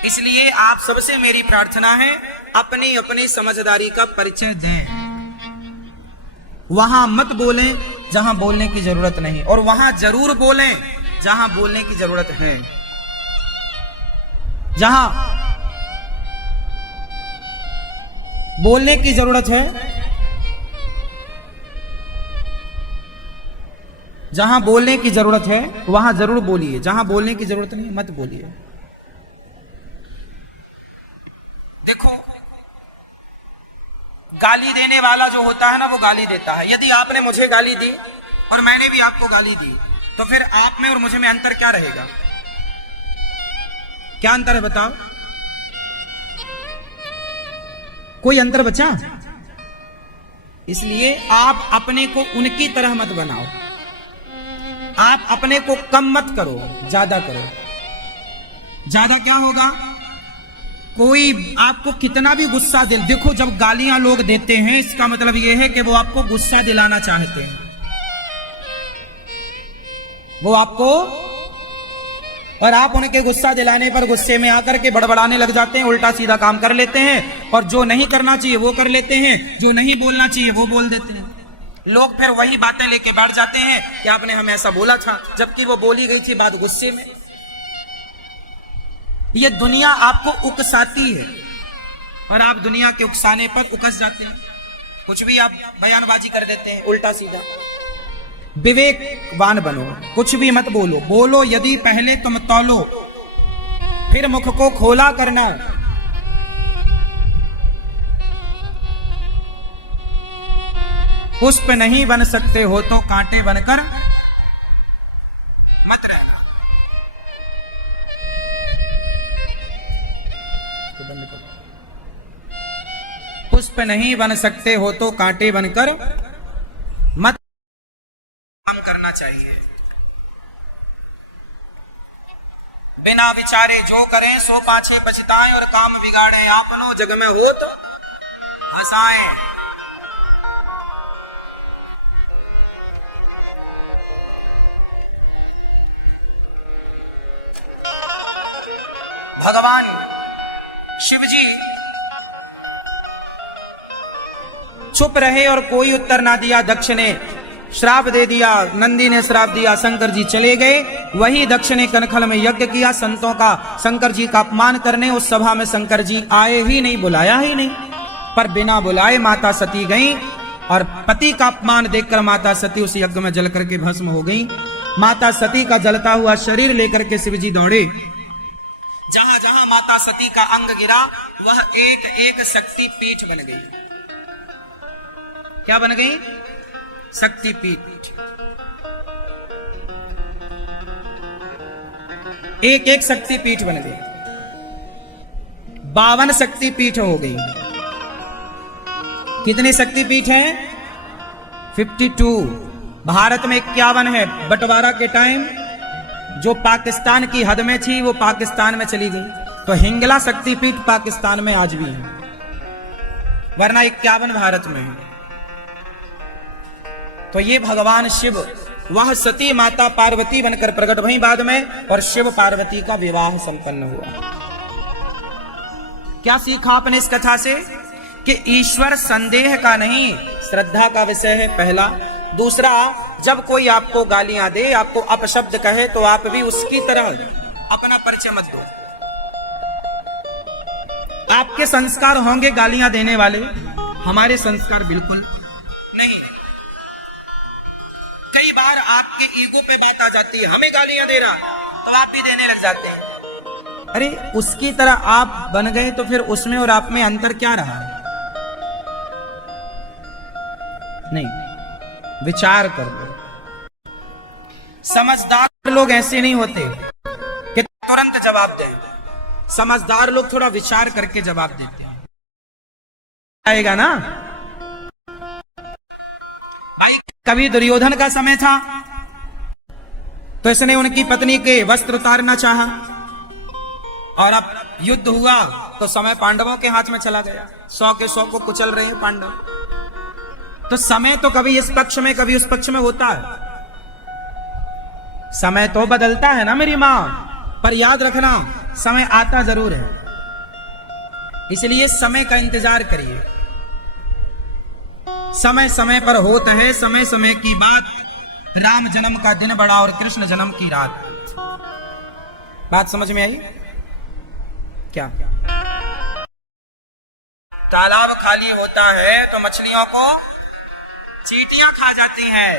इसलिए आप सबसे मेरी प्रार्थना है, अपनी अपनी समझदारी का परिचय दें। वहां मत बोलें जहां बोलने की जरूरत नहीं, और वहां जरूर बोलें जहां बोलने की जरूरत है। जहां बोलने की जरूरत है, जहां बोलने की जरूरत है वहां जरूर बोलिए, जहां बोलने की जरूरत नहीं मत बोलिए। देखो, गाली देने वाला जो होता है ना, वो गाली देता है। यदि आपने मुझे गाली दी और मैंने भी आपको गाली दी, तो फिर आप में और मुझे में अंतर क्या रहेगा? क्या अंतर है बताओ? कोई अंतर बचा? इसलिए आप अपने को उनकी तरह मत बनाओ, आप अपने को कम मत करो, ज्यादा करो। ज्यादा क्या होगा? कोई आपको कितना भी गुस्सा दिल, देखो जब गालियां लोग देते हैं इसका मतलब यह है कि वो आपको गुस्सा दिलाना चाहते हैं। वो आपको, और आप उनके गुस्सा दिलाने पर गुस्से में आकर के बड़बड़ाने लग जाते हैं, उल्टा सीधा काम कर लेते हैं, और जो नहीं करना चाहिए वो कर लेते हैं, जो नहीं बोलना चाहिए वो बोल देते हैं। लोग फिर वही बातें लेके बैठ जाते हैं कि आपने हमें ऐसा बोला था, जबकि वो बोली गई थी बात गुस्से में। ये दुनिया आपको उकसाती है और आप दुनिया के उकसाने पर उकस जाते हैं। कुछ भी आप बयानबाजी कर देते हैं उल्टा सीधा। विवेकवान बनो, कुछ भी मत बोलो। बोलो यदि पहले तुम तौलो, फिर मुख को खोला करना। पुष्प नहीं बन सकते हो तो कांटे बनकर मत रहना। पुष्प नहीं बन सकते हो तो कांटे बनकर मत करना चाहिए। बिना विचारे जो करें सो पाछे पछताएं, और काम बिगाड़े आपनो जग में हो तो हंसाएं। भगवान शिव जी चुप रहे और कोई उत्तर ना दिया। दक्ष ने श्राप दे दिया, नंदी ने श्राप दिया, शंकर जी चले गए। वही दक्ष ने कनखल में यज्ञ किया संतों का, शंकर जी का अपमान करने। उस सभा में शंकर जी आए ही नहीं, बुलाया ही नहीं, पर बिना बुलाए माता सती गई, और पति का अपमान देखकर माता सती उस यज्ञ में जल करके भस्म हो गई। माता सती का जलता हुआ शरीर लेकर के शिव जी दौड़े। जहां जहां माता सती का अंग गिरा वह एक एक शक्ति पीठ बन गई। क्या बन गई? शक्ति पीठ। एक एक शक्ति पीठ बन गई। 52 शक्ति पीठ हो गई। कितने शक्ति पीठ हैं? 52। भारत में 51 है। बंटवारा के टाइम जो पाकिस्तान की हद में थी वो पाकिस्तान में चली गई, तो हिंगला शक्तिपीठ पाकिस्तान में आज भी है, वरना 51 भारत में है। तो ये भगवान शिव, वह सती माता पार्वती बनकर प्रकट भई बाद में, और शिव पार्वती का विवाह संपन्न हुआ। क्या सीखा आपने इस कथा से? कि ईश्वर संदेह का नहीं, श्रद्धा का विषय है, पहला। दूसरा, जब कोई आपको गालियां दे, आपको अपशब्द कहे, तो आप भी उसकी तरह अपना परिचय मत दो। आपके संस्कार होंगे गालियां देने वाले, हमारे संस्कार बिल्कुल नहीं। कई बार आपके ईगो पे बात आ जाती है, हमें गालियां दे रहा, तो आप भी देने लग जाते हैं। अरे उसकी तरह आप बन गए तो फिर उसमें और आप में अंतर क्या रहा? नहीं, विचार कर लो। समझदार लोग ऐसे नहीं होते कि तुरंत जवाब दें। समझदार लोग थोड़ा विचार करके जवाब देते हैं। आएगा ना भाई। कभी दुर्योधन का समय था तो इसने उनकी पत्नी के वस्त्र उतारना चाहा, और अब युद्ध हुआ तो समय पांडवों के हाथ में चला गया। 100 के 100 को कुचल रहे हैं पांडव। तो समय तो कभी इस पक्ष में कभी उस पक्ष में होता है। समय तो बदलता है ना मेरी मां, पर याद रखना समय आता जरूर है, इसलिए समय का इंतजार करिए। समय समय पर होता है, समय समय की बात। राम जन्म का दिन बड़ा और कृष्ण जन्म की रात। बात समझ में आई क्या? तालाब खाली होता है तो मछलियों को चींटियां खा जाती हैं,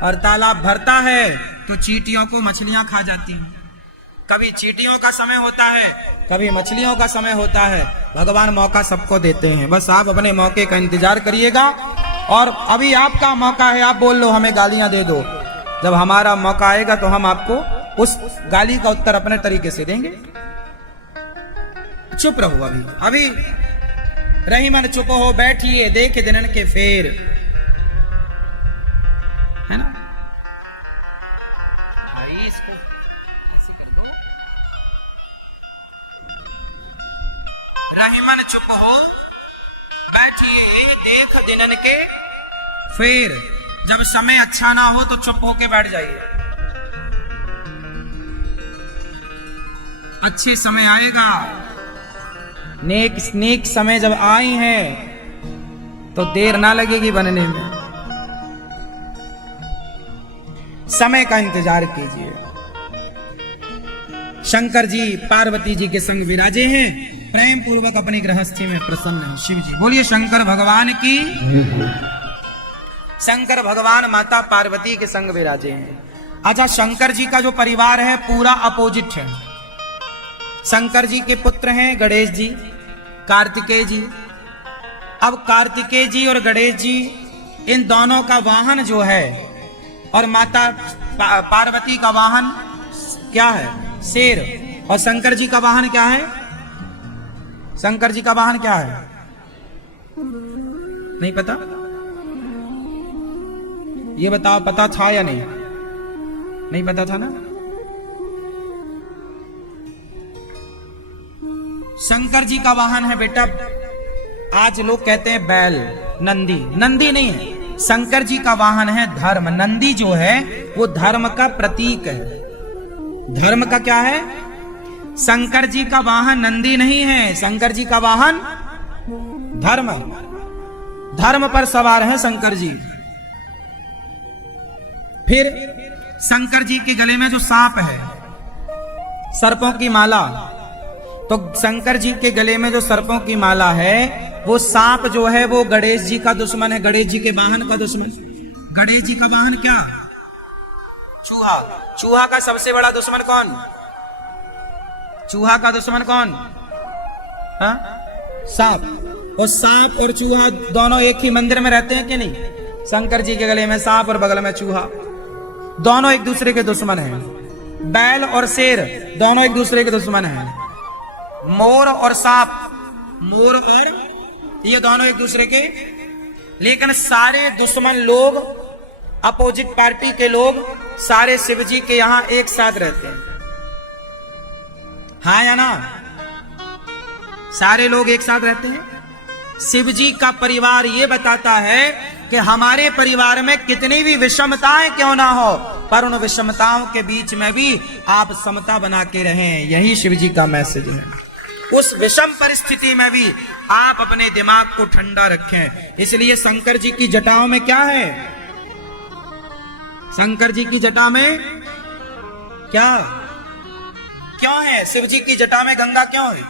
और तालाब भरता है तो चींटियों को मछलियां खा जाती हैं। कभी चींटियों का समय होता है, कभी मछलियों का समय होता है। भगवान मौका सबको देते हैं, बस आप अपने मौके का इंतजार करिएगा। और अभी आपका मौका है, आप बोल लो हमें गालियां दे दो। जब हमारा मौका आएगा तो हम आपको उस गाली का उत्तर अपने तरीके से देंगे। चुप रहो अभी रही मन चुप हो, बैठिए देख दिनन के फेर, है ना भाई। इसको ऐसे कर दो। रही मन चुप हो, बैठिए देख दिनन के फेर। जब समय अच्छा ना हो तो चुप होके बैठ जाइए। अच्छे समय आएगा। नेक समय जब आई है तो देर ना लगेगी बनने में। समय का इंतजार कीजिए। शंकर जी पार्वती जी के संग विराजे हैं, प्रेम पूर्वक अपनी गृहस्थी में प्रसन्न हैं। शिव जी बोलिए शंकर भगवान की। शंकर भगवान माता पार्वती के संग विराजे हैं। अच्छा, शंकर जी का जो परिवार है पूरा अपोजिट है। शंकर जी के पुत्र हैं गणेश जी, कार्तिकेय जी। अब कार्तिकेय जी और गणेश जी, इन दोनों का वाहन जो है, और माता पार्वती का वाहन क्या है? शेर। और शंकर जी का वाहन क्या है? शंकर जी का वाहन क्या है? नहीं पता? ये बताओ, पता था या नहीं? नहीं पता था ना? शंकर जी का वाहन है बेटा, आज लोग कहते हैं बैल, नंदी। नंदी नहीं है, शंकर जी का वाहन है धर्म। नंदी जो है वो धर्म का प्रतीक है। धर्म का क्या है? शंकर जी का वाहन नंदी नहीं है, शंकर जी का वाहन धर्म है। धर्म पर सवार है शंकर जी। फिर शंकर जी के गले में जो सांप है, सर्पों की माला, तो शंकर जी के गले में जो सर्पों की माला है, वो सांप जो है वो गणेश जी का दुश्मन है, गणेश जी के वाहन का दुश्मन। गणेश जी का वाहन क्या? चूहा। चूहा का सबसे बड़ा दुश्मन कौन? चूहा का दुश्मन कौन? हाँ? सांप। और सांप और चूहा दोनों एक ही मंदिर में रहते हैं कि नहीं? शंकर जी के गले में सांप और बगल में चूहा, दोनों एक दूसरे के दुश्मन हैं। बैल और शेर दोनों एक दूसरे के दुश्मन हैं। मोर और सांप, मोर और ये दोनों एक दूसरे के, लेकिन सारे दुश्मन लोग, अपोजिट पार्टी के लोग, सारे शिव जी के यहां एक साथ रहते हैं। हाँ या ना? सारे लोग एक साथ रहते हैं। शिव जी का परिवार ये बताता है कि हमारे परिवार में कितनी भी विषमताएं क्यों ना हो, पर उन विषमताओं के बीच में भी आप समता बना के रहें। यही शिव जी का मैसेज है। उस विषम परिस्थिति में भी आप अपने दिमाग को ठंडा रखें। इसलिए शंकर जी की जटाओं में क्या है? शंकर जी की जटा में क्या क्यों है? शिव जी की जटा में गंगा क्यों है?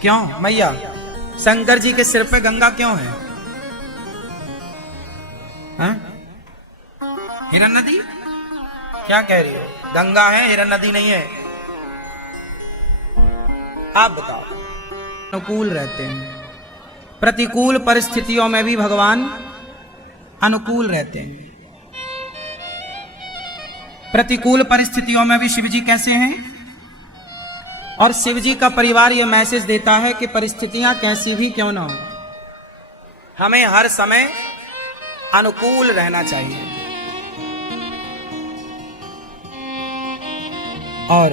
क्यों मैया? शंकर जी के सिर पे गंगा क्यों है? हिरन नदी? क्या कह रही हो? गंगा है, हिरन नदी नहीं है। आप बताओ। अनुकूल रहते हैं, प्रतिकूल परिस्थितियों में भी भगवान अनुकूल रहते हैं। प्रतिकूल परिस्थितियों में भी शिव जी कैसे हैं? और शिव जी का परिवार यह मैसेज देता है कि परिस्थितियां कैसी भी क्यों ना हो, हमें हर समय अनुकूल रहना चाहिए। और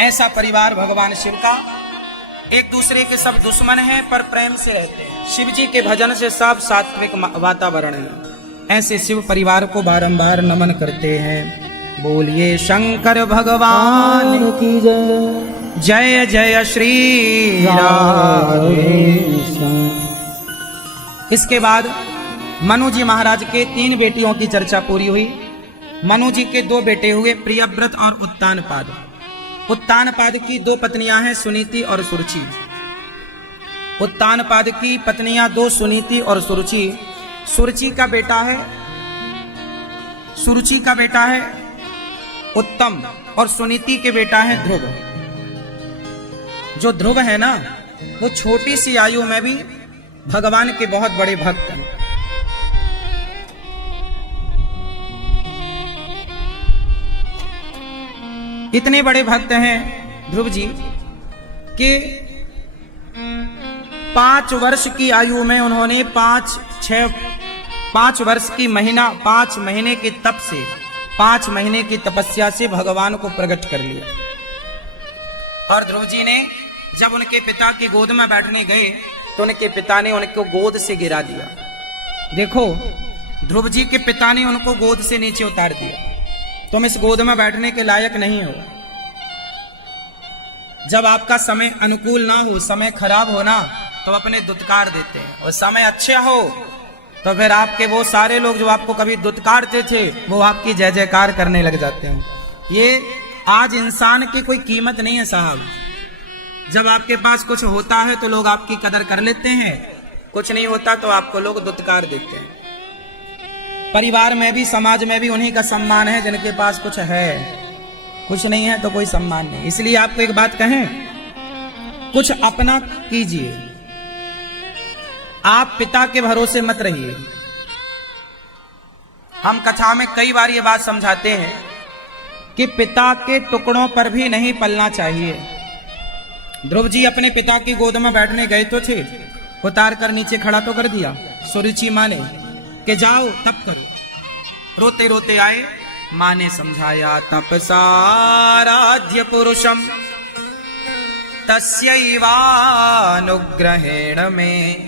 ऐसा परिवार भगवान शिव का, एक दूसरे के सब दुश्मन हैं पर प्रेम से रहते हैं, शिव जी के भजन से सब सात्विक वातावरण है। ऐसे शिव परिवार को बारंबार नमन करते हैं। बोलिए शंकर भगवान की जय। जय जय श्री राधे। इसके बाद मनु जी महाराज के 3 बेटियों की चर्चा पूरी हुई। मनु जी के 2 बेटे हुए, प्रियव्रत और उत्तानपाद। उत्तानपाद की 2 पत्नियां हैं, सुनीति और सुरुचि। उत्तानपाद की पत्नियां 2 सुनीति और सुरुचि। सुरुचि का बेटा है उत्तम और सुनीति के बेटा है ध्रुव। जो ध्रुव है ना, वो छोटी सी आयु में भी भगवान के बहुत बड़े भक्त हैं। इतने बड़े भक्त हैं ध्रुव जी कि 5 वर्ष की आयु में उन्होंने 5 वर्ष की 5 महीने के तप से, 5 महीने की तपस्या से भगवान को प्रकट कर लिया। और ध्रुव जी ने जब उनके पिता की गोद में बैठने गए तो उनके पिता ने उनको गोद से गिरा दिया। देखो, ध्रुव जी के पिता ने उनको गोद से नीचे उतार दिया। तुम इस गोद में बैठने के लायक नहीं हो। जब आपका समय अनुकूल ना हो, समय खराब हो ना, तो अपने दुत्कार देते हैं, और समय अच्छा हो तो फिर आपके वो सारे लोग जो आपको कभी दुत्कारते थे वो आपकी जय जयकार करने लग जाते हैं। ये आज इंसान की कोई कीमत नहीं है साहब। जब आपके पास कुछ होता है तो लोग आपकी कदर कर लेते हैं, कुछ नहीं होता तो आपको लोग दुत्कार देते हैं। परिवार में भी, समाज में भी उन्हीं का सम्मान है जिनके पास कुछ है, कुछ नहीं है तो कोई सम्मान नहीं। इसलिए आपको एक बात कहें, कुछ अपना कीजिए, आप पिता के भरोसे मत रहिए। हम कथा में कई बार ये बात समझाते हैं कि पिता के टुकड़ों पर भी नहीं पलना चाहिए। ध्रुव जी अपने पिता की गोद में बैठने गए तो थे, उतार कर नीचे खड़ा तो कर दिया। सुरुचि माँ ने कि जाओ तप करो। रोते रोते आए, माँ ने समझाया, तपसाराध्य पुरुषम तस्यैवानुग्रहेण में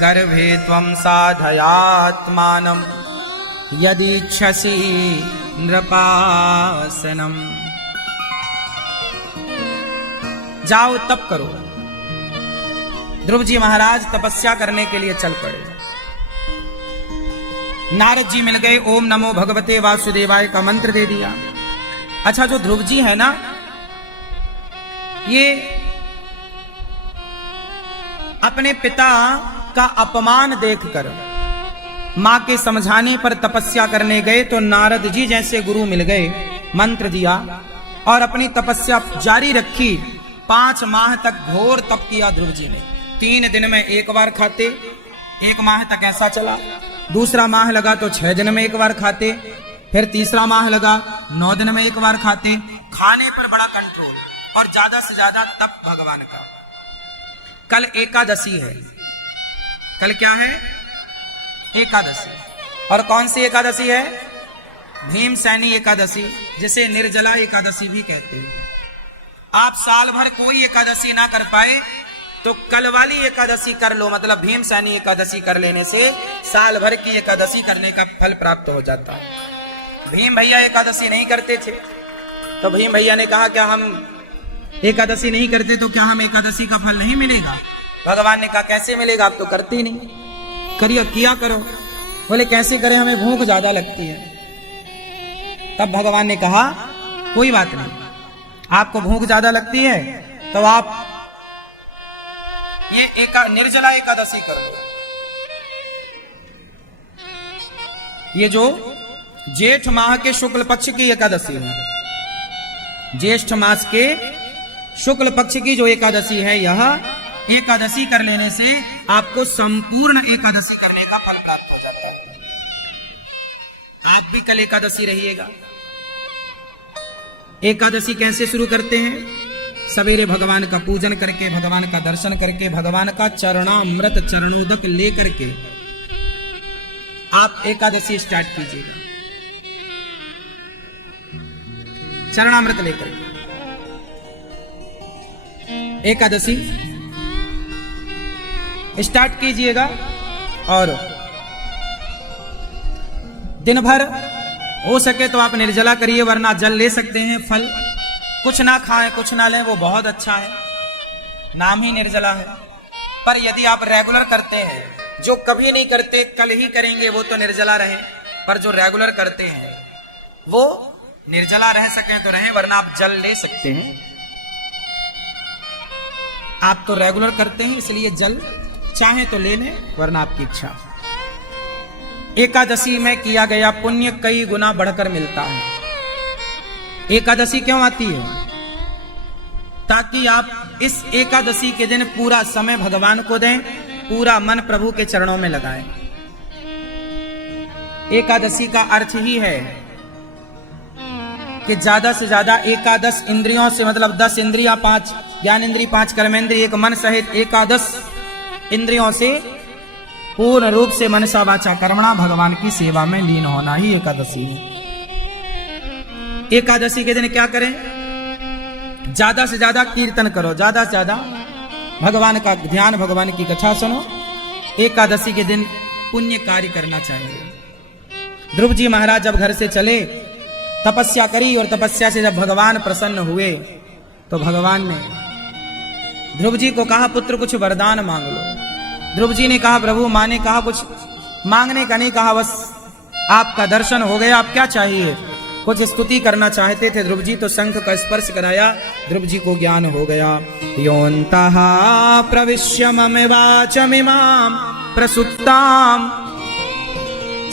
गर्भे त्वं साधयात्मानं यदीच्छसि नृपासनम। जाओ तप करो। ध्रुव जी महाराज तपस्या करने के लिए चल पड़े। नारद जी मिल गए, ओम नमो भगवते वासुदेवाय का मंत्र दे दिया। अच्छा, जो ध्रुव जी है ना, ये अपने पिता का अपमान देखकर मां के समझाने पर तपस्या करने गए तो नारद जी जैसे गुरु मिल गए, मंत्र दिया और अपनी तपस्या जारी रखी। 5 माह तक घोर तप किया ध्रुव जी ने। 3 दिन में 1 बार खाते, 1 माह तक ऐसा चला। दूसरा माह लगा तो 6 दिन में 1 बार खाते, फिर तीसरा माह लगा 9 दिन में 1 बार खाते। खाने पर बड़ा कंट्रोल और ज्यादा से ज्यादा तप भगवान का। कल एकादशी है। कल क्या है? एकादशी। और कौन सी एकादशी है? भीमसेनी एकादशी, जिसे निर्जला एकादशी भी कहते हैं। आप साल भर कोई एकादशी ना कर पाए तो कल वाली एकादशी कर लो, मतलब भीमसेनी एकादशी कर लेने से साल भर की एकादशी करने का फल प्राप्त हो जाता है। भीम भैया एकादशी नहीं करते थे तो भीम भैया ने कहा, क्या हम एकादशी नहीं करते तो क्या हम एकादशी का फल नहीं मिलेगा? भगवान ने कहा, कैसे मिलेगा, आप तो करते ही नहीं, करिए, किया करो। बोले कैसे करें, हमें भूख ज्यादा लगती है। तब भगवान ने कहा, कोई बात नहीं, आपको भूख ज्यादा लगती है तो आप ये निर्जला एकादशी कर लो। ये जो जेठ माह के शुक्ल पक्ष की एकादशी है, ज्येष्ठ मास के शुक्ल पक्ष की जो एकादशी है, यह एकादशी कर लेने से आपको संपूर्ण एकादशी करने का फल प्राप्त हो जाता है। आप भी कल एकादशी रहिएगा। एकादशी कैसे शुरू करते हैं? सवेरे भगवान का पूजन करके, भगवान का दर्शन करके, भगवान का चरणामृत चरणोदक लेकर के आप एकादशी स्टार्ट कीजिए। चरणामृत लेकर के एकादशी स्टार्ट कीजिएगा। और दिन भर हो सके तो आप निर्जला करिए, वरना जल ले सकते हैं। फल कुछ ना खाएं, कुछ ना लें, वो बहुत अच्छा है, नाम ही निर्जला है। पर यदि आप रेगुलर करते हैं, जो कभी नहीं करते कल ही करेंगे, वो तो निर्जला रहे। पर जो रेगुलर करते हैं वो निर्जला रह सकें तो रहें, वरना आप जल ले सकते हैं। आप तो रेगुलर करते हैं, इसलिए जल चाहे तो ले लें, वरना आपकी इच्छा। एकादशी में किया गया पुण्य कई गुना बढ़कर मिलता है। एकादशी क्यों आती है? ताकि आप इस एकादशी के दिन पूरा समय भगवान को दें, पूरा मन प्रभु के चरणों में लगाएं। एकादशी का अर्थ ही है कि ज्यादा से ज्यादा एकादश इंद्रियों से, मतलब 10 इंद्रियां, 5 ज्ञान इंद्रिय, 5 कर्मेंद्रिय, एक मन सहित एकादश इंद्रियों से पूर्ण रूप से मनसा वाचा कर्मणा भगवान की सेवा में लीन होना ही एकादशी है। एकादशी के दिन क्या करें? ज्यादा से ज्यादा कीर्तन करो, ज्यादा से ज्यादा भगवान का ध्यान, भगवान की कथा सुनो। एकादशी के दिन पुण्य कार्य करना चाहिए। ध्रुव जी महाराज जब घर से चले, तपस्या करी, और तपस्या से जब भगवान प्रसन्न हुए तो भगवान ने ध्रुव जी को कहा, पुत्र कुछ वरदान मांग लो। ध्रुव जी ने कहा, प्रभु माँ ने कहा कुछ मांगने का नहीं कहा, बस आपका दर्शन हो गया, आप क्या चाहिए? कुछ स्तुति करना चाहते थे ध्रुव जी, तो शंख का स्पर्श कराया, ध्रुव जी को ज्ञान हो गया। योऽन्तः प्रविश्य मम वाचमिमां प्रसुप्तां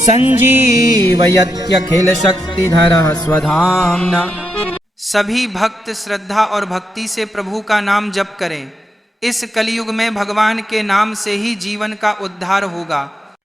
संजीवयत्यखिल शक्तिधरः स्वधाम्ना। सभी भक्त श्रद्धा और भक्ति से प्रभु का नाम जप करें। इस कलयुग में भगवान के नाम से ही जीवन का उद्धार होगा।